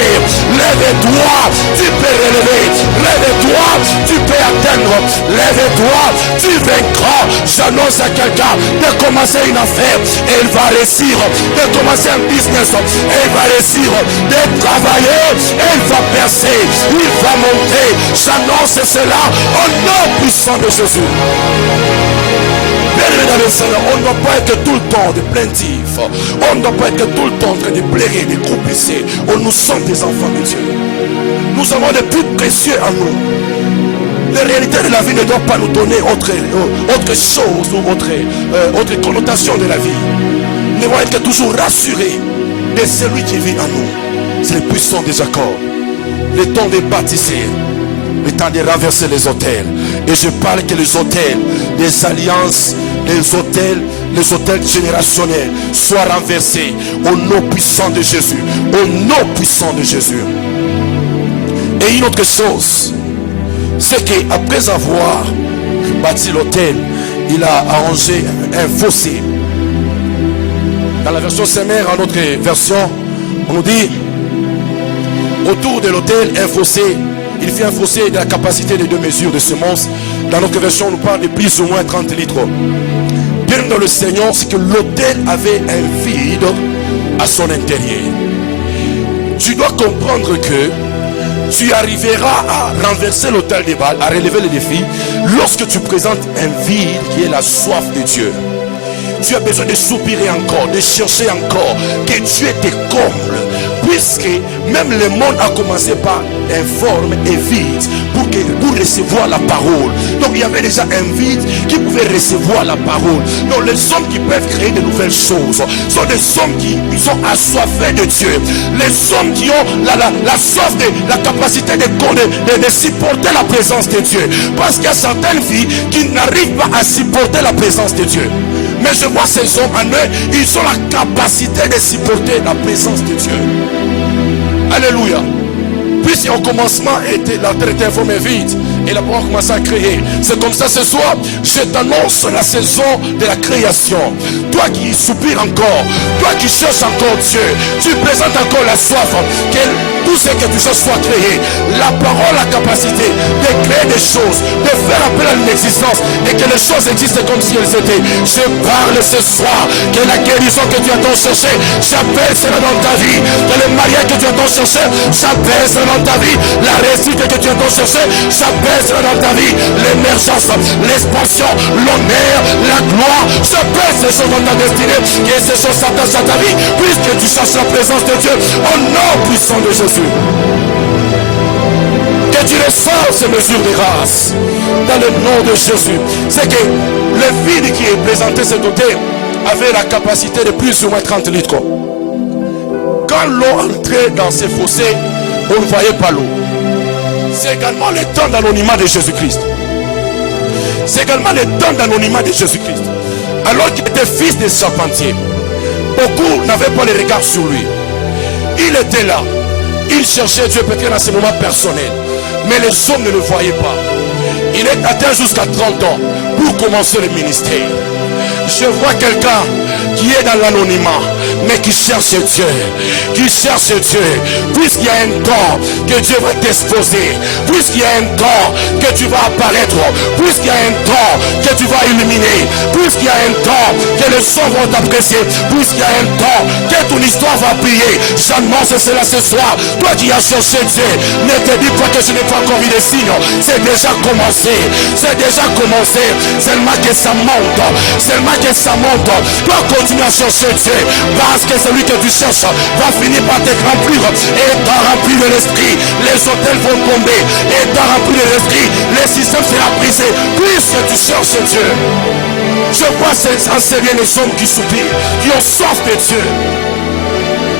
Lève-toi, tu peux relever. Lève-toi, tu peux atteindre. Lève-toi, tu vaincras. J'annonce à quelqu'un de commencer une affaire et il va réussir. De commencer un business et il va réussir. De travailler et il va percer. Il va monter. J'annonce cela au nom puissant de Jésus. On ne doit pas être tout le temps de plaintif. On ne doit pas être tout le temps en train de pleurer, de croupisser. Nous sommes des enfants de Dieu. Nous avons le plus précieux en nous. La réalité de la vie ne doit pas nous donner autre chose ou autre connotation de la vie. Nous devons être toujours rassurés de celui qui vit en nous. C'est le puissant de Jacob. Le temps de bâtisser, le temps de renverser les autels. Et je parle que les autels, les alliances, les autels générationnels soient renversés au nom puissant de Jésus. Au nom puissant de Jésus. Et une autre chose, c'est qu'après avoir bâti l'autel, il a arrangé un fossé. Dans la version Semer, en notre version, on nous dit autour de l'autel, un fossé. Il fait un fossé de la capacité de 2 mesures de semences. Dans notre version, on nous parle de plus ou moins 30 litres. Bien dans le Seigneur, c'est que l'autel avait un vide à son intérieur. Tu dois comprendre que tu arriveras à renverser l'autel des Baal, à relever les défis, lorsque tu présentes un vide qui est la soif de Dieu. Tu as besoin de soupirer encore, de chercher encore, que Dieu te comble. Puisque même le monde a commencé par informe et vide pour recevoir la parole. Donc il y avait déjà un vide qui pouvait recevoir la parole. Donc les hommes qui peuvent créer de nouvelles choses sont des hommes qui sont assoiffés de Dieu. Les hommes qui ont la soif, la capacité de supporter la présence de Dieu. Parce qu'il y a certaines vies qui n'arrivent pas à supporter la présence de Dieu. Mais je vois ces hommes en eux, ils ont la capacité de supporter la présence de Dieu. Alléluia. Puisque au commencement, la terre était informée vide. Et la parole a commencé à créer. C'est comme ça ce soir, je t'annonce la saison de la création. Toi qui soupires encore, toi qui cherches encore Dieu, tu présentes encore la soif. Que tout ce que tu cherches soit créé. La parole a la capacité de créer des choses, de faire appel à l'existence et que les choses existent comme si elles étaient. Je parle ce soir que la guérison que tu as tant cherché, j'appelle cela dans ta vie. Que le mariage que tu as tant cherché, j'appelle cela dans ta vie. La réussite que tu as tant cherché, j'appelle cela dans ta vie. L'émergence, l'expansion, l'honneur, la gloire, j'appelle ces choses dans ta destinée. Que ces choses s'attachent à ta vie, puisque tu cherches la présence de Dieu au nom puissant de Jésus. Que tu ressens ces mesures de grâce dans le nom de Jésus. C'est que le vide qui est présenté ce côté avait la capacité de plus ou moins 30 litres. Quand l'eau entrait dans ces fossés, on ne voyait pas l'eau. C'est également le temps d'anonymat de Jésus-Christ. C'est également le temps d'anonymat de Jésus-Christ. Alors qu'il était fils de charpentier, beaucoup n'avaient pas le regard sur lui. Il était là. Il cherchait Dieu peut-être dans ses moments personnels. Mais les hommes ne le voyaient pas. Il est atteint jusqu'à 30 ans pour commencer le ministère. Je vois quelqu'un qui est dans l'anonymat, mais qui cherche Dieu. Qui cherche Dieu. Puisqu'il y a un temps que Dieu va t'exposer. Puisqu'il y a un temps que tu vas apparaître. Puisqu'il y a un temps que tu vas illuminer. Puisqu'il y a un temps que les gens vont t'apprécier. Puisqu'il y a un temps que ton histoire va briller. J'annonce cela ce soir. Toi qui as cherché Dieu, ne te dis pas que je n'ai pas encore vu des signes. C'est déjà commencé. C'est déjà commencé. Seulement que ça monte. Seulement que ça monte. Toi continue à chercher Dieu. Parce que celui que tu cherches va finir par te remplir. Et t'as rempli de l'esprit. Les hôtels vont tomber. Et t'as rempli de l'esprit. Le système sera brisé. Puisque tu cherches Dieu. Je vois ces anciens les hommes qui soupirent. Qui ont soif de Dieu.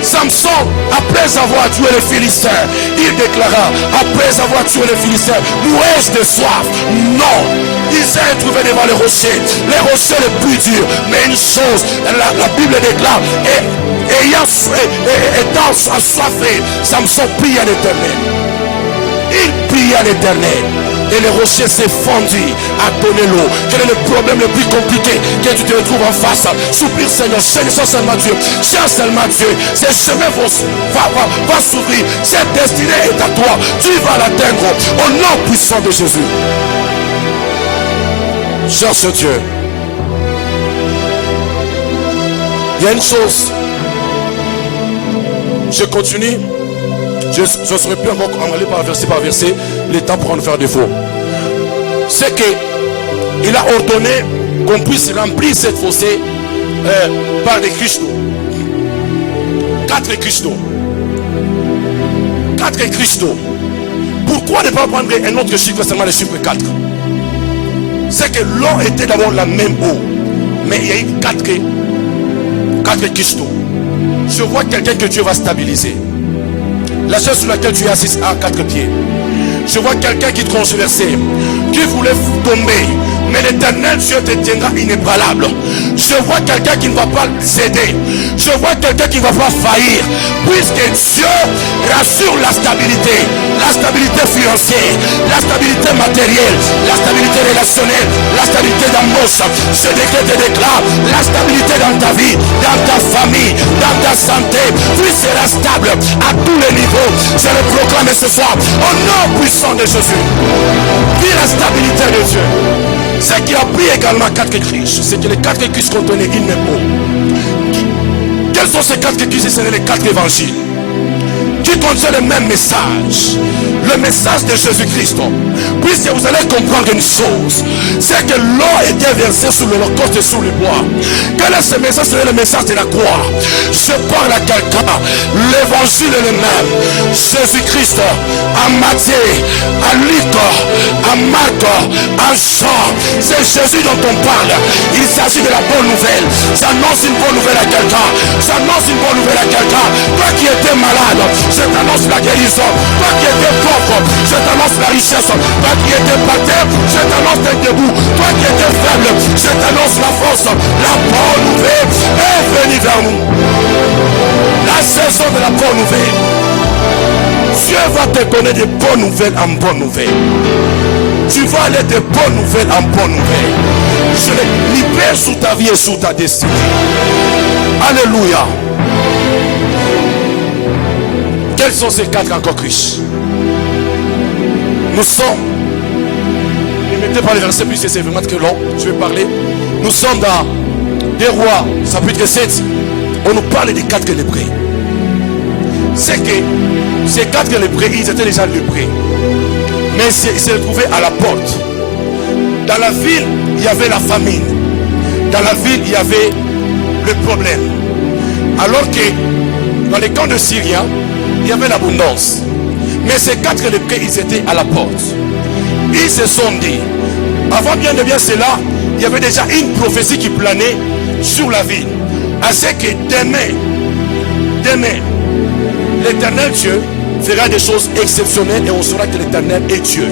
Samson, après avoir tué les Philistins, il déclara, après avoir tué les Philistins, mourrais-je de soif? Non. Il disait s'est trouvé devant les rochers les plus durs. Mais une chose, la Bible déclare, étant assoiffé, Samson prie à l'Éternel. Il prie à l'Éternel. Et le rocher s'est fendu, a donné l'eau. Quel est le problème le plus compliqué que tu te retrouves en face? Soupire Seigneur, cherche seulement Dieu. Cherche seulement Dieu. Ces chemins va s'ouvrir. Cette destinée est à toi. Tu vas l'atteindre au nom puissant de Jésus. Cherche Dieu. Il y a une chose. Je continue. Je ne serai plus encore en aller par verset. Le temps pour en faire défaut. C'est que il a ordonné qu'on puisse remplir cette fossée par des cristaux. 4 cristaux. 4 cristaux. Pourquoi ne pas prendre un autre chiffre, seulement le chiffre 4? C'est que l'eau était d'abord la même eau. Mais il y a eu 4 cristaux. Je vois quelqu'un que Dieu va stabiliser. La chaise sur laquelle tu es assis à 4 pieds. Je vois quelqu'un qui te controversait, qui voulait tomber. Mais l'Éternel Dieu te tiendra inébranlable. Je vois quelqu'un qui ne va pas céder. Je vois quelqu'un qui ne va pas faillir. Puisque Dieu rassure la stabilité financière, la stabilité matérielle, la stabilité relationnelle, la stabilité d'Amos. Je déclare la stabilité dans ta vie, dans ta famille, dans ta santé. Tu seras stable à tous les niveaux. Je le proclame ce soir au nom puissant de Jésus. Vis la stabilité de Dieu. Ce qui a pris également 4 crises, c'est que les 4 crises contenaient une même eau. Quels sont ces 4 crises? Ce sont les 4 évangiles qui contiennent le même message, le message de Jésus-Christ. Puisque vous allez comprendre une chose, c'est que l'eau était versée sur l'holocauste et sur le bois. Quel est ce message? C'est le message de la croix. Je parle à quelqu'un, l'évangile est le même. Jésus-Christ, à Matthieu, à Luc, à Marc, à Jean, c'est Jésus dont on parle. Il s'agit de la bonne nouvelle. J'annonce une bonne nouvelle à quelqu'un. J'annonce une bonne nouvelle à quelqu'un. Toi qui étais malade, je t'annonce la guérison. Toi qui étais pauvre, je t'annonce la richesse. Toi qui étais par terre, je t'annonce d'être debout. Toi qui étais faible, je t'annonce la force. La bonne nouvelle est venue vers nous. La saison de la bonne nouvelle. Dieu va te donner des bonnes nouvelles en bonnes nouvelles. Tu vas aller de bonnes nouvelles en bonnes nouvelles. Je les libère sous ta vie et sous ta destinée. Alléluia. Quels sont ces 4 encore crises? Nous sommes, ne mettez pas les versets puisque c'est vraiment très long, je vais parler. Nous sommes dans des Rois, chapitre 7. On nous parle des 4 lépreux. C'est que ces 4 lépreux, ils étaient déjà lépreux. Mais ils se trouvaient à la porte. Dans la ville, il y avait la famine. Dans la ville, il y avait le problème. Alors que dans les camps de Syriens, il y avait l'abondance. Mais ces 4 lépreux, ils étaient à la porte. Ils se sont dit, avant bien de bien cela, il y avait déjà une prophétie qui planait sur la ville. Ainsi que demain, l'Éternel Dieu fera des choses exceptionnelles et on saura que l'Éternel est Dieu.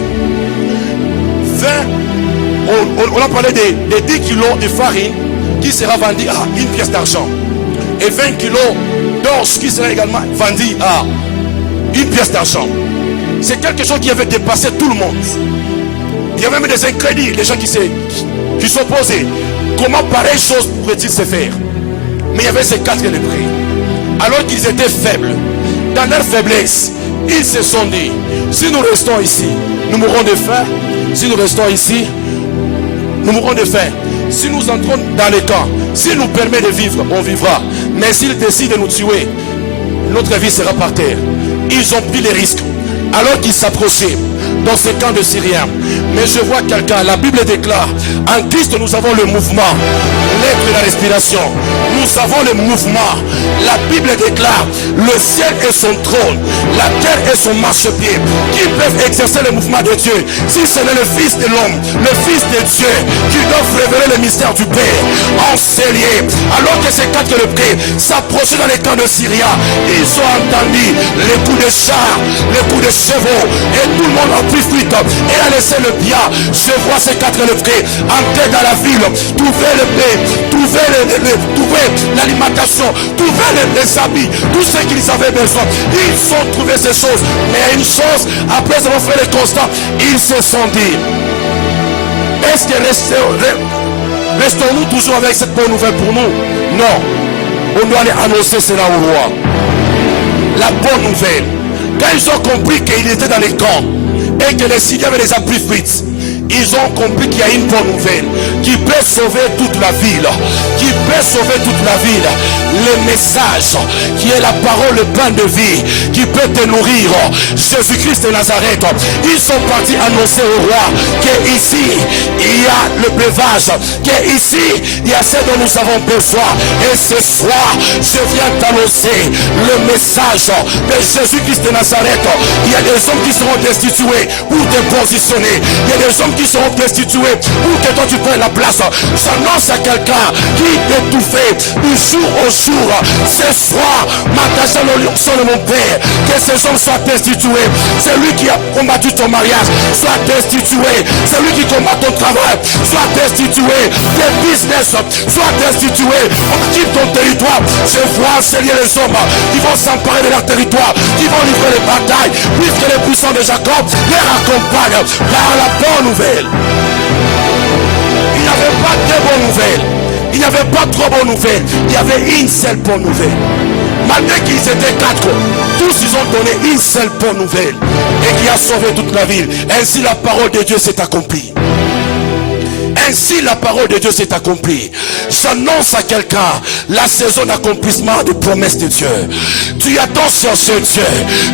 On a parlé des 10 kilos de farine qui sera vendue à 1 pièce d'argent. Et 20 kilos d'orge qui sera également vendu à 1 pièce d'argent. C'est quelque chose qui avait dépassé tout le monde. Il y avait même des incrédules, des gens qui s'opposaient. Comment pareille chose pourrait-il se faire? Mais il y avait ces 4 lépreux. Alors qu'ils étaient faibles, dans leur faiblesse, ils se sont dit, si nous restons ici, nous mourrons de faim. Si nous restons ici, nous mourrons de faim. Si nous entrons dans les camps, s'il nous permet de vivre, on vivra. Mais s'il décide de nous tuer, notre vie sera par terre. Ils ont pris les risques alors qu'ils s'approchaient dans ces camps de Syriens. Mais je vois quelqu'un, la Bible déclare, en Christ nous avons le mouvement, l'être et la respiration. Nous avons le mouvement. La Bible déclare, le ciel est son trône, la terre est son marchepied. Qui peuvent exercer le mouvement de Dieu si ce n'est le Fils de l'homme, le Fils de Dieu, qui doit révéler le mystère du Père en scellé. Alors que ces 4 lépreux s'approchaient dans les camps de Syriens, ils ont entendu les coups de chars, les coups de chevaux, et tout le monde a pris fuite et a laissé le bien. Je vois ces 4 lépreux entrer dans la ville, trouver le pain, trouver l'alimentation, trouver les habits, tout ce qu'ils avaient besoin. Ils ont trouvé ces choses. Mais une chose, après avoir fait le constat, ils se sont dit, est-ce que restons-nous toujours avec cette bonne nouvelle pour nous? Non. On doit aller annoncer cela au roi. La bonne nouvelle. Quand ils ont compris qu'il était dans les camps et que les Syriens avaient les appris fuites, ils ont compris qu'il y a une bonne nouvelle qui peut sauver toute la ville, qui peut sauver toute la ville. Le message qui est la parole, le pain de vie, qui peut te nourrir. Jésus-Christ de Nazareth. Ils sont partis annoncer au roi qu'ici il y a le breuvage, qu'ici il y a ce dont nous avons besoin. Et ce soir, je viens t'annoncer le message de Jésus-Christ de Nazareth. Il y a des hommes qui seront destitués pour te positionner. Il y a des hommes qui seront destitués pour que toi tu prennes la place. J'annonce à quelqu'un qui t'étouffait du jour au jour. Ce soir, m'attache le lion de mon Père, que ces hommes soient destitués. Celui qui a combattu ton mariage soit destitué. Celui qui combat ton travail soit destitué. Tes business soit destitué. On quitte ton territoire. Je vois enseigner les hommes qui vont s'emparer de leur territoire, qui vont livrer les batailles, puisque les puissants de Jacob les accompagnent par la bonne nouvelle. Il n'y avait pas de bonnes nouvelles. Il n'y avait pas trop bonnes nouvelles. Il y avait une seule bonne nouvelle. Malgré qu'ils étaient 4, tous ils ont donné une seule bonne nouvelle et qui a sauvé toute la ville. Ainsi la parole de Dieu s'est accomplie. Ainsi la parole de Dieu s'est accomplie. J'annonce à quelqu'un la saison d'accomplissement des promesses de Dieu. Tu attends sur ce Dieu.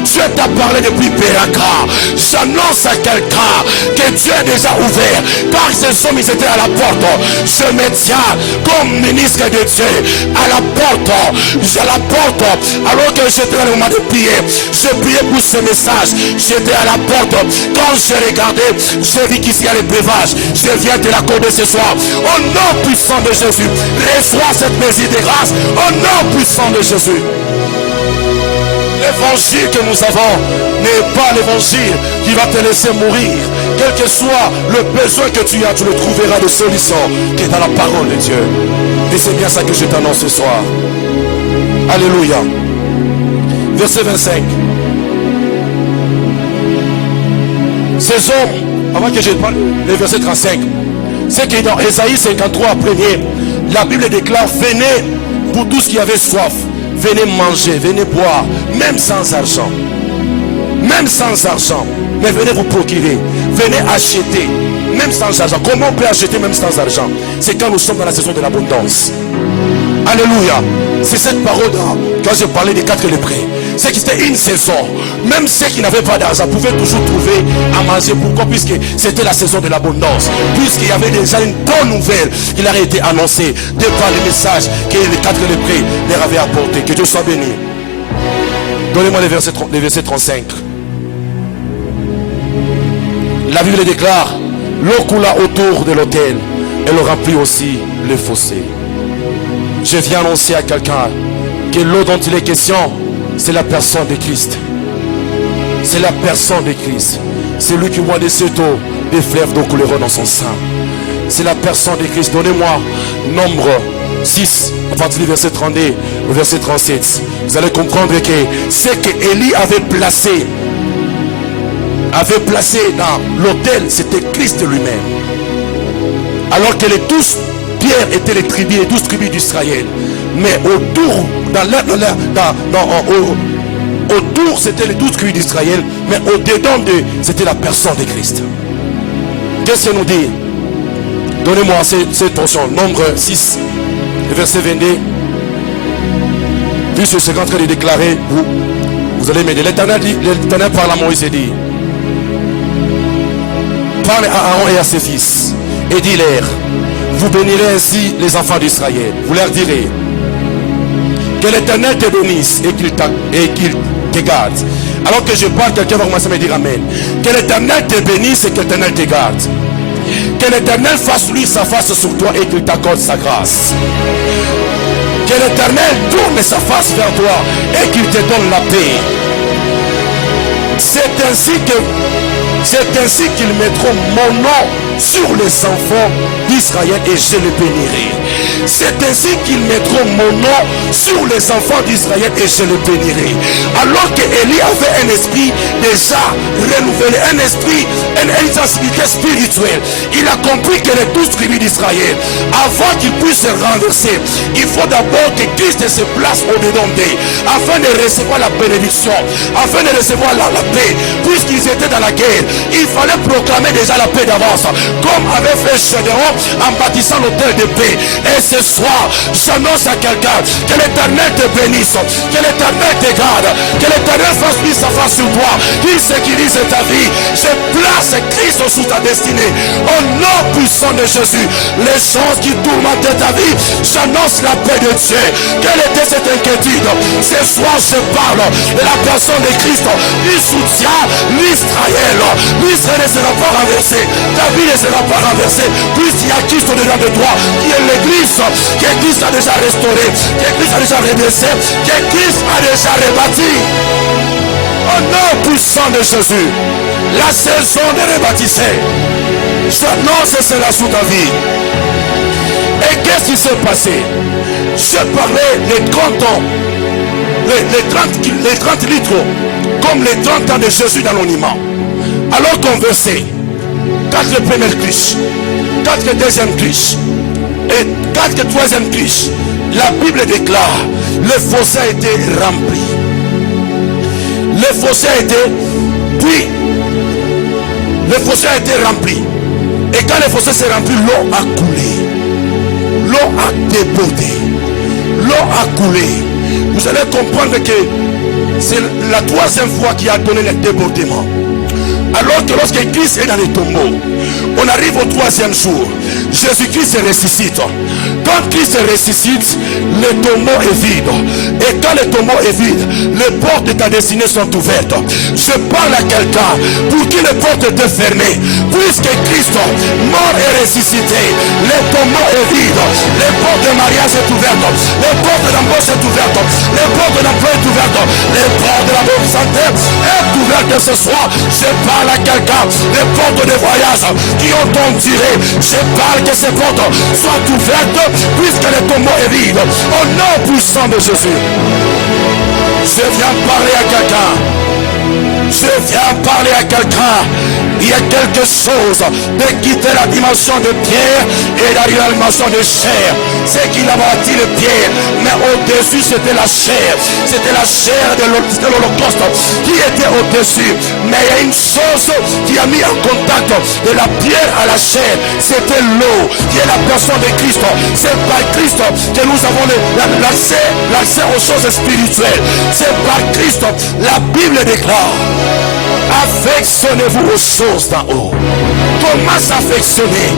Dieu t'a parlé depuis Pérakra. J'annonce à quelqu'un que Dieu est déjà ouvert. Car ces hommes ils étaient à la porte. Je me tiens comme ministre de Dieu à la porte. Alors que j'étais dans le moment de prier, je priais pour ce message. J'étais à la porte. Quand j'ai regardé, j'ai vu qu'ici il y a les breuvages. Je viens de l'accorder ce soir. Au nom puissant de Jésus, reçois cette mesure de grâce. Au nom puissant de Jésus. L'évangile que nous avons n'est pas l'évangile qui va te laisser mourir. Quel que soit le besoin que tu as, tu le trouveras de solution qui est dans la parole de Dieu. Et c'est bien ça que je t'annonce ce soir. Alléluia. Verset 25. Ces hommes, avant que je parle, le verset 35, c'est que dans Ésaïe 53, premier, la Bible déclare, venez pour tous qui avaient soif, venez manger, venez boire, même sans argent. Même sans argent. Mais venez vous procurer, venez acheter, même sans argent. Comment on peut acheter même sans argent? C'est quand nous sommes dans la saison de l'abondance. Alléluia. C'est cette parole quand je parlais des 4 lépreux. C'est que c'était une saison. Même ceux qui n'avaient pas d'argent pouvaient toujours trouver à manger. Pourquoi? Puisque c'était la saison de l'abondance. Puisqu'il y avait déjà une bonne nouvelle qui leur a été annoncée de par le message que les 4 lépreux leur avaient apporté. Que Dieu soit béni. Donnez-moi les versets 35. La Bible déclare, l'eau coula autour de l'autel. Elle remplit aussi le fossé. Je viens annoncer à quelqu'un que l'eau dont il est question, c'est la personne de Christ. C'est la personne de Christ. C'est lui qui boit de cette eau, des fleuves d'eau couleront dans son sein. C'est la personne de Christ. Donnez-moi Nombre 6, à partir du verset 32 au verset 37. Vous allez comprendre que c'est que Élie avait placé dans l'autel, c'était Christ lui-même. Alors que les 12 pierres étaient les 12 tribus d'Israël. Mais autour, autour c'était les 12 tribus d'Israël, mais au-dedans d'eux, c'était la personne de Christ. Qu'est-ce que nous dit? Donnez-moi cette portion, Nombre 6, verset 22. Puisque c'est en train de déclarer, vous allez m'aider. L'Éternel parle à Moïse et dit, parle à Aaron et à ses fils, et dis-leur, vous bénirez ainsi les enfants d'Israël. Vous leur direz, que l'Éternel te bénisse et qu'il te garde. Alors que je parle, quelqu'un va commencer à me dire amen. Que l'Éternel te bénisse et que l'Éternel te garde. Que l'Éternel fasse lui sa face sur toi et qu'il t'accorde sa grâce. Que l'Éternel tourne sa face vers toi et qu'il te donne la paix. C'est ainsi que C'est ainsi qu'ils mettront mon nom sur les enfants d'Israël et je les bénirai. C'est ainsi qu'ils mettront mon nom sur les enfants d'Israël et je les bénirai. Alors que Élie avait un esprit déjà renouvelé, un esprit, une sensibilité spirituelle, il a compris que les 12 tribus d'Israël, avant qu'ils puissent se renverser, il faut d'abord que Christ se place au-dedans d'eux, afin de recevoir la bénédiction, afin de recevoir la paix. Puisqu'ils étaient dans la guerre, il fallait proclamer déjà la paix d'avance, comme avait fait Gédéon en bâtissant l'autel de paix. Et ce soir, j'annonce à quelqu'un que l'Éternel te bénisse, que l'Éternel te garde, que l'Éternel fasse lui sa face sur toi, qu'il sécurise ta vie. Je place Christ sous ta destinée. Au nom puissant de Jésus, les choses qui tourmentent ta vie, j'annonce la paix de Dieu. Quelle était cette inquiétude? Ce soir, je parle de la personne de Christ. Il soutient l'Israël. L'Israël ne sera pas renversé. Ta vie ne sera pas renversée. Puisqu'il y a Christ au-dedans de toi, qui est l'Église, que Christ a déjà restauré, que Christ a déjà redressé, que Christ a déjà rebâti. Au nom puissant de Jésus, la saison de rebâtisser, j'annonce cela sous ta vie. Et qu'est-ce qui s'est passé? Je parlais les 30 ans, les 30 litres, comme les 30 ans de Jésus d'anonymat. Alors qu'on versait 4 premières cliches, 4 deuxièmes cliches et 4 troisièmes cliches, la Bible déclare le fossé a été rempli. Le fossé a été, puis le fossé a été rempli. Et quand le fossé s'est rempli, l'eau a coulé. L'eau a débordé. L'eau a coulé. Vous allez comprendre que c'est la 3e fois qui a donné le débordement. Alors que lorsque Christ est dans les tombeaux, on arrive au 3e jour, Jésus-Christ ressuscite. Quand Christ ressuscite, le tombeau est vide. Et quand le tombeau est vide, les portes de ta destinée sont ouvertes. Je parle à quelqu'un pour qui les portes étaient fermées. Puisque Christ, mort et ressuscité, le tombeau est vide. Les portes de mariage sont ouvertes. Les portes d'embauche sont ouvertes. Les portes d'emploi sont ouvertes. Les portes de la bonne santé sont ouvertes ce soir. Je parle à quelqu'un, les portes de voyage qui ont enduré, je parle que ces portes soient ouvertes puisque le tombeau est vide. Au nom puissant de Jésus, je viens parler à quelqu'un. Je viens parler à quelqu'un. Il y a quelque chose de quitter la dimension de pierre et d'arriver à la dimension de chair. C'est qu'il a bâti le pierre, mais au-dessus c'était la chair. C'était la chair de l'Holocauste qui était au-dessus. Mais il y a une chose qui a mis en contact de la pierre à la chair. C'était l'eau, qui est la personne de Christ. C'est par Christ que nous avons l'accès aux choses spirituelles. C'est par Christ. La Bible déclare: affectionnez-vous aux choses d'en haut. Comment s'affectionner?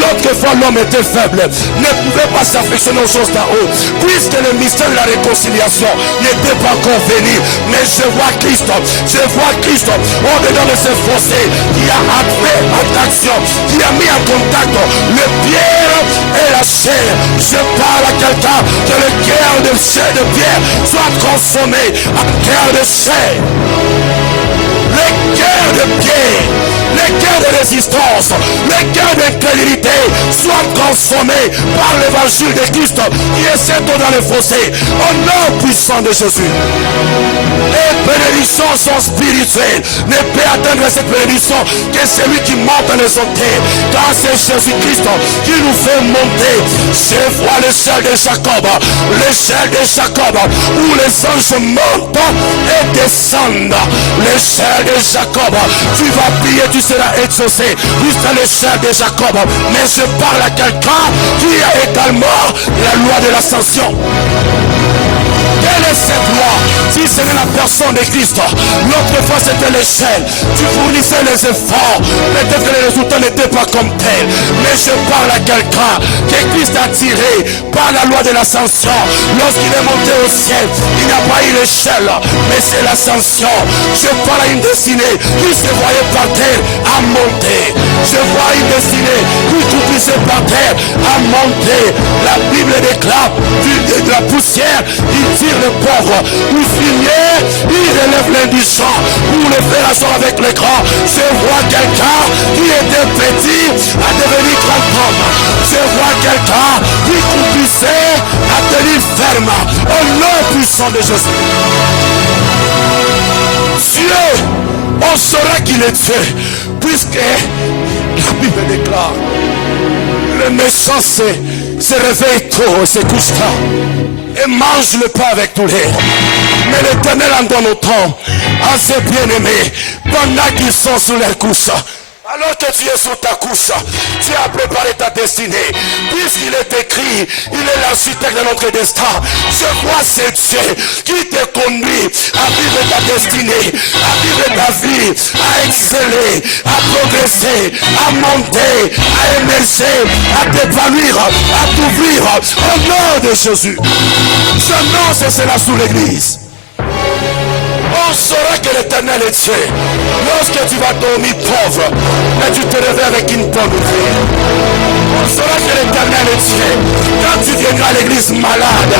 L'autre fois l'homme était faible, ne pouvait pas s'affectionner aux choses d'en haut, puisque le mystère de la réconciliation n'était pas encore venu. Mais je vois Christ au-dedans de ce fossé qui a attiré attraction, qui a mis en contact le pierre et la chair. Je parle à quelqu'un que le cœur de chair de pierre soit transformé en cœur de chair. Les cœurs de pierre, les cœurs de résistance, les cœurs d'incrédulité soient transformés par l'évangile de Christ qui est seul dans le fossé. Au nom puissant de Jésus. Les bénédictions sont spirituelles. Ne peut atteindre cette bénédiction que celui qui monte dans les hôtels. Car c'est Jésus-Christ qui nous fait monter. Je vois l'échelle de Jacob, l'échelle de Jacob, où les anges montent et descendent. L'échelle de Jacob, tu vas prier, tu seras exaucé jusqu'à l'échelle de Jacob. Mais je parle à quelqu'un qui a également la loi de l'ascension. Quelle est cette loi? Si ce n'est la personne de Christ, l'autre fois c'était l'échelle, tu fournissais les efforts, peut-être que les résultats n'étaient pas comme tels. Mais je parle à quelqu'un que Christ a tiré par la loi de l'ascension. Lorsqu'il est monté au ciel, il n'y a pas eu l'échelle, mais c'est l'ascension. Je parle à une destinée qui se voyait par terre à monter. Je vois une destinée qui croupissait par terre terre, à monter. La Bible déclare de la poussière, il tire le pauvre. Du fumier, il relève l'indigent. Pour le faire asseoir avec les grands. Je vois quelqu'un qui était petit à devenir grand homme. Je vois quelqu'un qui croupissait à tenir ferme. Au nom puissant de Jésus. Dieu, on saura qu'il est Dieu, puisque la Bible déclare, le méchant se réveille tôt, se couche tard, et mange le pain avec tous les. Mais l'Éternel en donne autant à ses bien-aimés, pendant qu'ils sont sous leur couche. Alors que tu es sous ta couche, tu as préparé ta destinée. Puisqu'il est écrit, il est l'architecte de notre destin. Je vois ce Dieu qui te conduit à vivre ta destinée, à vivre ta vie, à exceller, à progresser, à monter, à émerger, à t'épanouir, à t'ouvrir. Au nom de Jésus. J'annonce cela sous l'église. On saura que l'Éternel est Dieu. Lorsque tu vas dormir pauvre, mais tu te réveilles avec une bonne nouvelle. On saura que l'Éternel est Dieu. Quand tu viendras à l'église malade,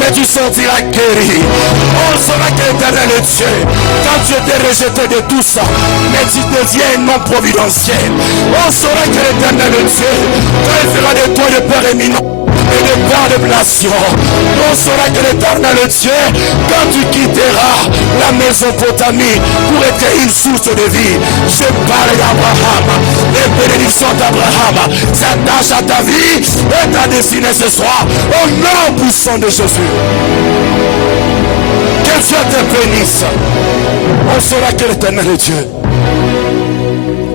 mais tu sortiras guéri. On saura que l'Éternel est Dieu. Quand tu étais rejeté de tout ça, mais tu deviens un homme providentiel. On saura que l'Éternel est Dieu. Quand il fera de toi le Père éminent et de Père de blessure, on saura que l'Éternel est Dieu. Quand tu quitteras la Mésopotamie pour être une source de vie, je parle d'Abraham, les bénédictions d'Abraham s'attachent à ta vie et ta destinée ce soir, au nom puissant de Jésus. Que Dieu te bénisse. On saura que l'Éternel est Dieu.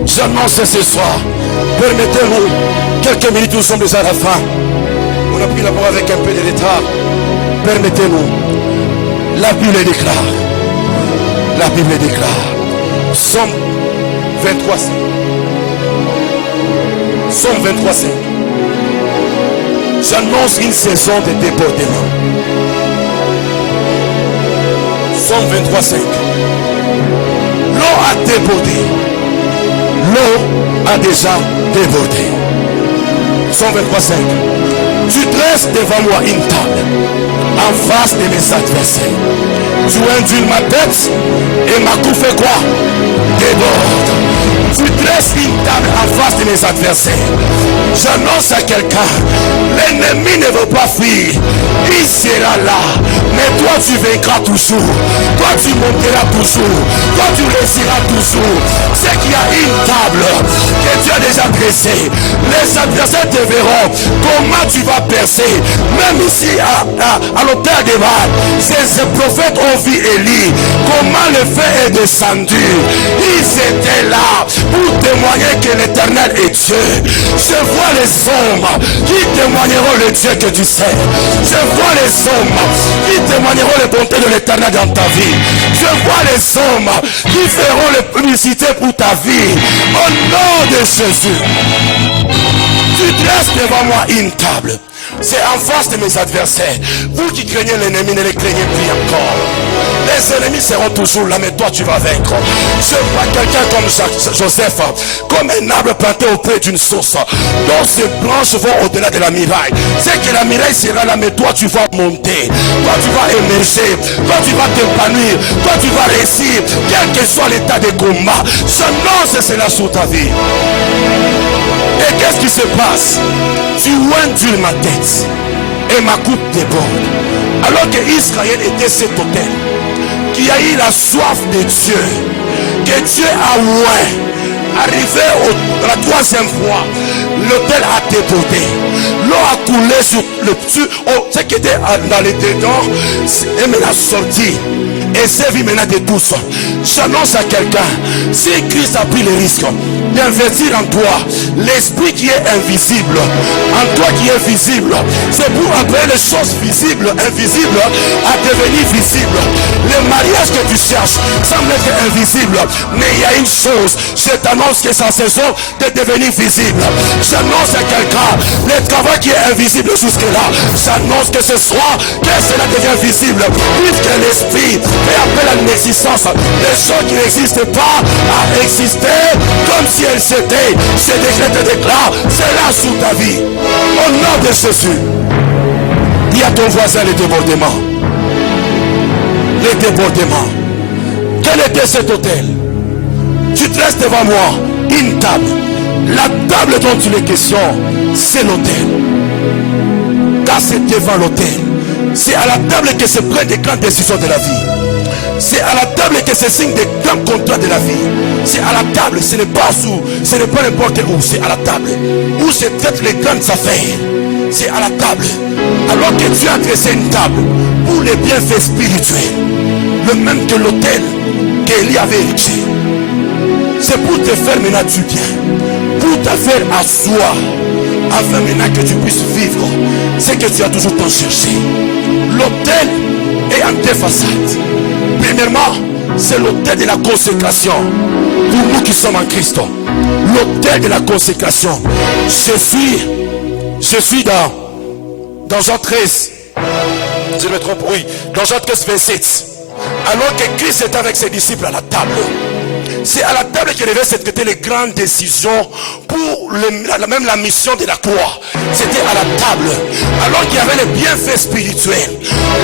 J'annonce ce soir, permettez-nous quelques minutes, nous sommes déjà à la fin. On a pris la parole avec un peu de retard. Permettez-nous. La Bible déclare. La Bible déclare. Somme 23. Somme 23. J'annonce une saison de débordement. Somme 23. L'eau a débordé. L'eau a déjà débordé. Somme 23. Tu dresses devant moi une table en face de mes adversaires. Tu induis ma tête et ma coupe fait quoi? Déborde. Tu dresses une table en face de mes adversaires. J'annonce à quelqu'un, l'ennemi ne veut pas fuir. Il sera là. Mais toi tu vaincras toujours. Toi tu monteras toujours. Toi tu réussiras toujours. C'est qu'il y a une table que tu as déjà dressée. Les adversaires te verront comment tu vas percer. Même ici à l'autel des Baal, ces prophètes ont vu Élie. Comment le feu est descendu. Ils étaient là pour témoigner que l'Éternel est Dieu. Je vois les hommes qui témoigneront le Dieu que tu sais. Je vois les hommes qui témoigneront les bontés de l'Éternel dans ta vie. Je vois les hommes qui feront les publicités pour ta vie. Au nom de Jésus. Tu dresses devant moi une table. C'est en face de mes adversaires. Vous qui craignez l'ennemi, ne les craignez plus encore. Les ennemis seront toujours là, mais toi tu vas vaincre. Je vois quelqu'un comme Joseph, comme un arbre planté auprès d'une source, dont ses branches vont au-delà de la muraille. C'est que la muraille sera là, mais toi tu vas monter. Toi tu vas émerger. Toi tu vas t'épanouir. Toi tu vas réussir, quel que soit l'état de combat. J'annonce cela sur ta vie. Et qu'est-ce qui se passe? Tu induis ma tête et ma coupe déborde. Alors que Israël était cet autel, qui a eu la soif de Dieu, que Dieu a oint, arrivé à la troisième fois, l'autel a débordé. L'eau a coulé sur le ce qui était dans les dedans et maintenant sorti. Et c'est vie maintenant de tous. J'annonce à quelqu'un, si Christ a pris le risque d'investir en toi l'esprit qui est invisible, en toi qui est visible, c'est pour appeler les choses visibles, invisibles, à devenir visibles. Le mariage que tu cherches semble être invisible, mais il y a une chose, je t'annonce que c'est en saison de devenir visible. J'annonce à quelqu'un, le travail qui est invisible jusque-là, j'annonce que ce soir, que cela devient visible, puisque l'esprit fait appel à l'existence de les choses qui n'existent pas à exister comme si elles s'étaient. Ce décret te déclare, c'est là sous ta vie. Au nom de Jésus. Dis à ton voisin les débordements. Les débordements. Quel était cet hôtel? Tu te restes devant moi, une table. La table dont il est question, c'est l'hôtel. Car c'est devant l'hôtel. C'est à la table que se prennent des grandes décisions de la vie. C'est à la table que se signent des grands contrats de la vie. C'est à la table, ce n'est pas sous, ce n'est pas n'importe où, c'est à la table. Où se traitent les grandes affaires. C'est à la table. Alors que Dieu a dressé une table pour les bienfaits spirituels. Le même que l'hôtel qu'Élie avait érigé. C'est pour te faire maintenant du bien. Pour te faire asseoir. Afin maintenant que tu puisses vivre ce que tu as toujours tant cherché. L'hôtel est en deux façades. Premièrement, c'est l'hôtel de la consécration. Pour nous qui sommes en Christ. L'hôtel de la consécration. Je suis dans Jean 13. Je me trompe, oui. Dans Jean 13, 27. Alors que Christ était avec ses disciples à la table. C'est à la table qu'il devait se traiter les grandes décisions pour même la mission de la croix. C'était à la table. Alors qu'il y avait les bienfaits spirituels,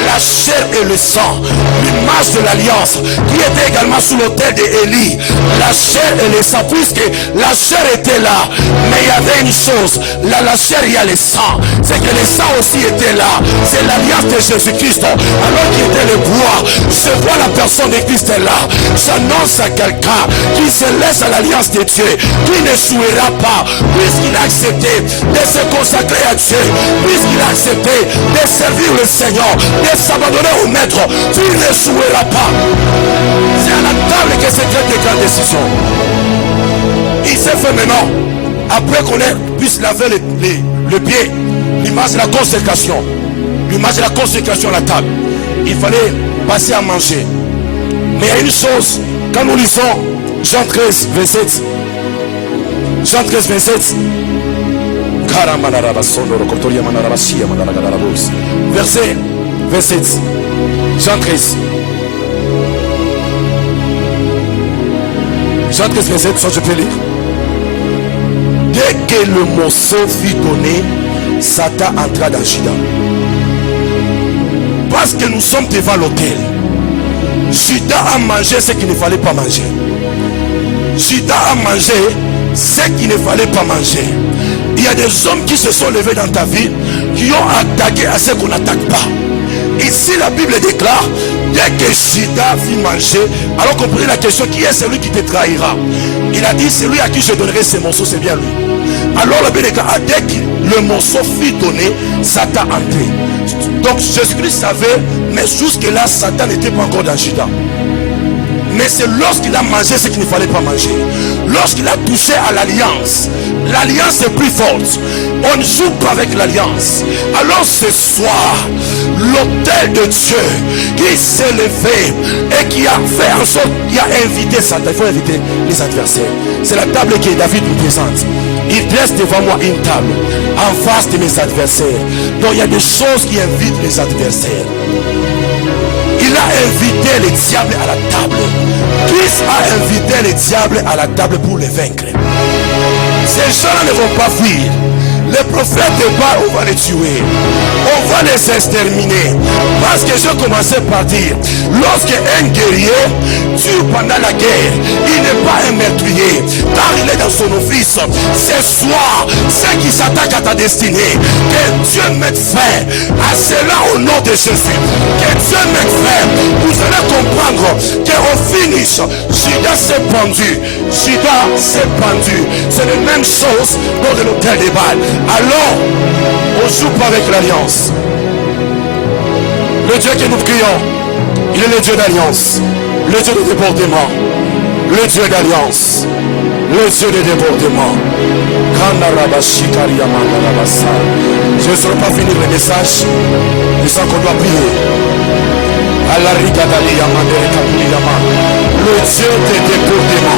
la chair et le sang, l'image de l'alliance qui était également sous l'autel d'Élie. La chair et le sang, puisque la chair était là, mais il y avait une chose, la chair il y a le sang. C'est que le sang aussi était là. C'est l'alliance de Jésus-Christ. Alors qu'il était le bois, je vois la personne de Christ est là. J'annonce à quelqu'un qui se laisse à l'alliance de Dieu, qui ne souhaitera pas, puisqu'il a accepté de se consacrer à Dieu, puisqu'il a accepté de servir le Seigneur, de s'abandonner au Maître, tu ne souhaiteras pas. C'est à la table que se traite des grandes décisions. Il s'est fait maintenant, après qu'on puisse laver le pied, l'image de la consécration, l'image de la consécration à la table, il fallait passer à manger. Mais il y a une chose, quand nous lisons Jean 13, 27. Jean 13, 27. Verset 27. Jean 13. Jean 13, 27. Ça, je peux lire. Dès que le morceau fut donné, Satan entra dans Judas. Parce que nous sommes devant l'autel. Judas a mangé ce qu'il ne fallait pas manger. Judas a mangé ce qu'il ne fallait pas manger. Il y a des hommes qui se sont levés dans ta vie, qui ont attaqué à ce qu'on n'attaque pas. Ici la Bible déclare, dès que Judas fit manger, alors qu'on pose la question, qui est celui qui te trahira? Il a dit, celui à qui je donnerai ces morceaux, c'est bien lui. Alors la Bible déclare, dès que le morceau fut donné, Satan entrait. Donc Jésus-Christ savait, mais jusque là Satan n'était pas encore dans Judas. Mais c'est lorsqu'il a mangé ce qu'il ne fallait pas manger, lorsqu'il a touché à l'alliance, l'alliance est plus forte. On ne joue pas avec l'alliance. Alors ce soir, l'autel de Dieu qui s'est levé et qui a fait en sorte, qui a invité Satan. Il faut inviter les adversaires. C'est la table que David nous présente. Il dresse devant moi une table en face de mes adversaires. Donc il y a des choses qui invitent les adversaires. Il a invité les diables à la table. Christ a invité les diables à la table pour les vaincre. Ces gens ne vont pas fuir. Les prophètes de Baal, on va les tuer. On va les exterminer. Parce que je commençais par dire, lorsque un guerrier tue pendant la guerre, il n'est pas un meurtrier, car il est dans son office. Ce soir, ceux qui s'attaquent à ta destinée, que Dieu mette fin à cela au nom de Jésus. Que Dieu mette fin. Vous allez comprendre qu'on finisse. Judas s'est pendu. Judas s'est pendu. C'est la même chose dans l'hôtel de Baal. Alors, on joue pas avec l'alliance. Le Dieu que nous prions, il est le Dieu d'alliance, le Dieu de débordement, le Dieu d'alliance, le Dieu de débordement. Je ne saurais pas finir le message, je sens qu'on doit prier. Le Dieu de débordement.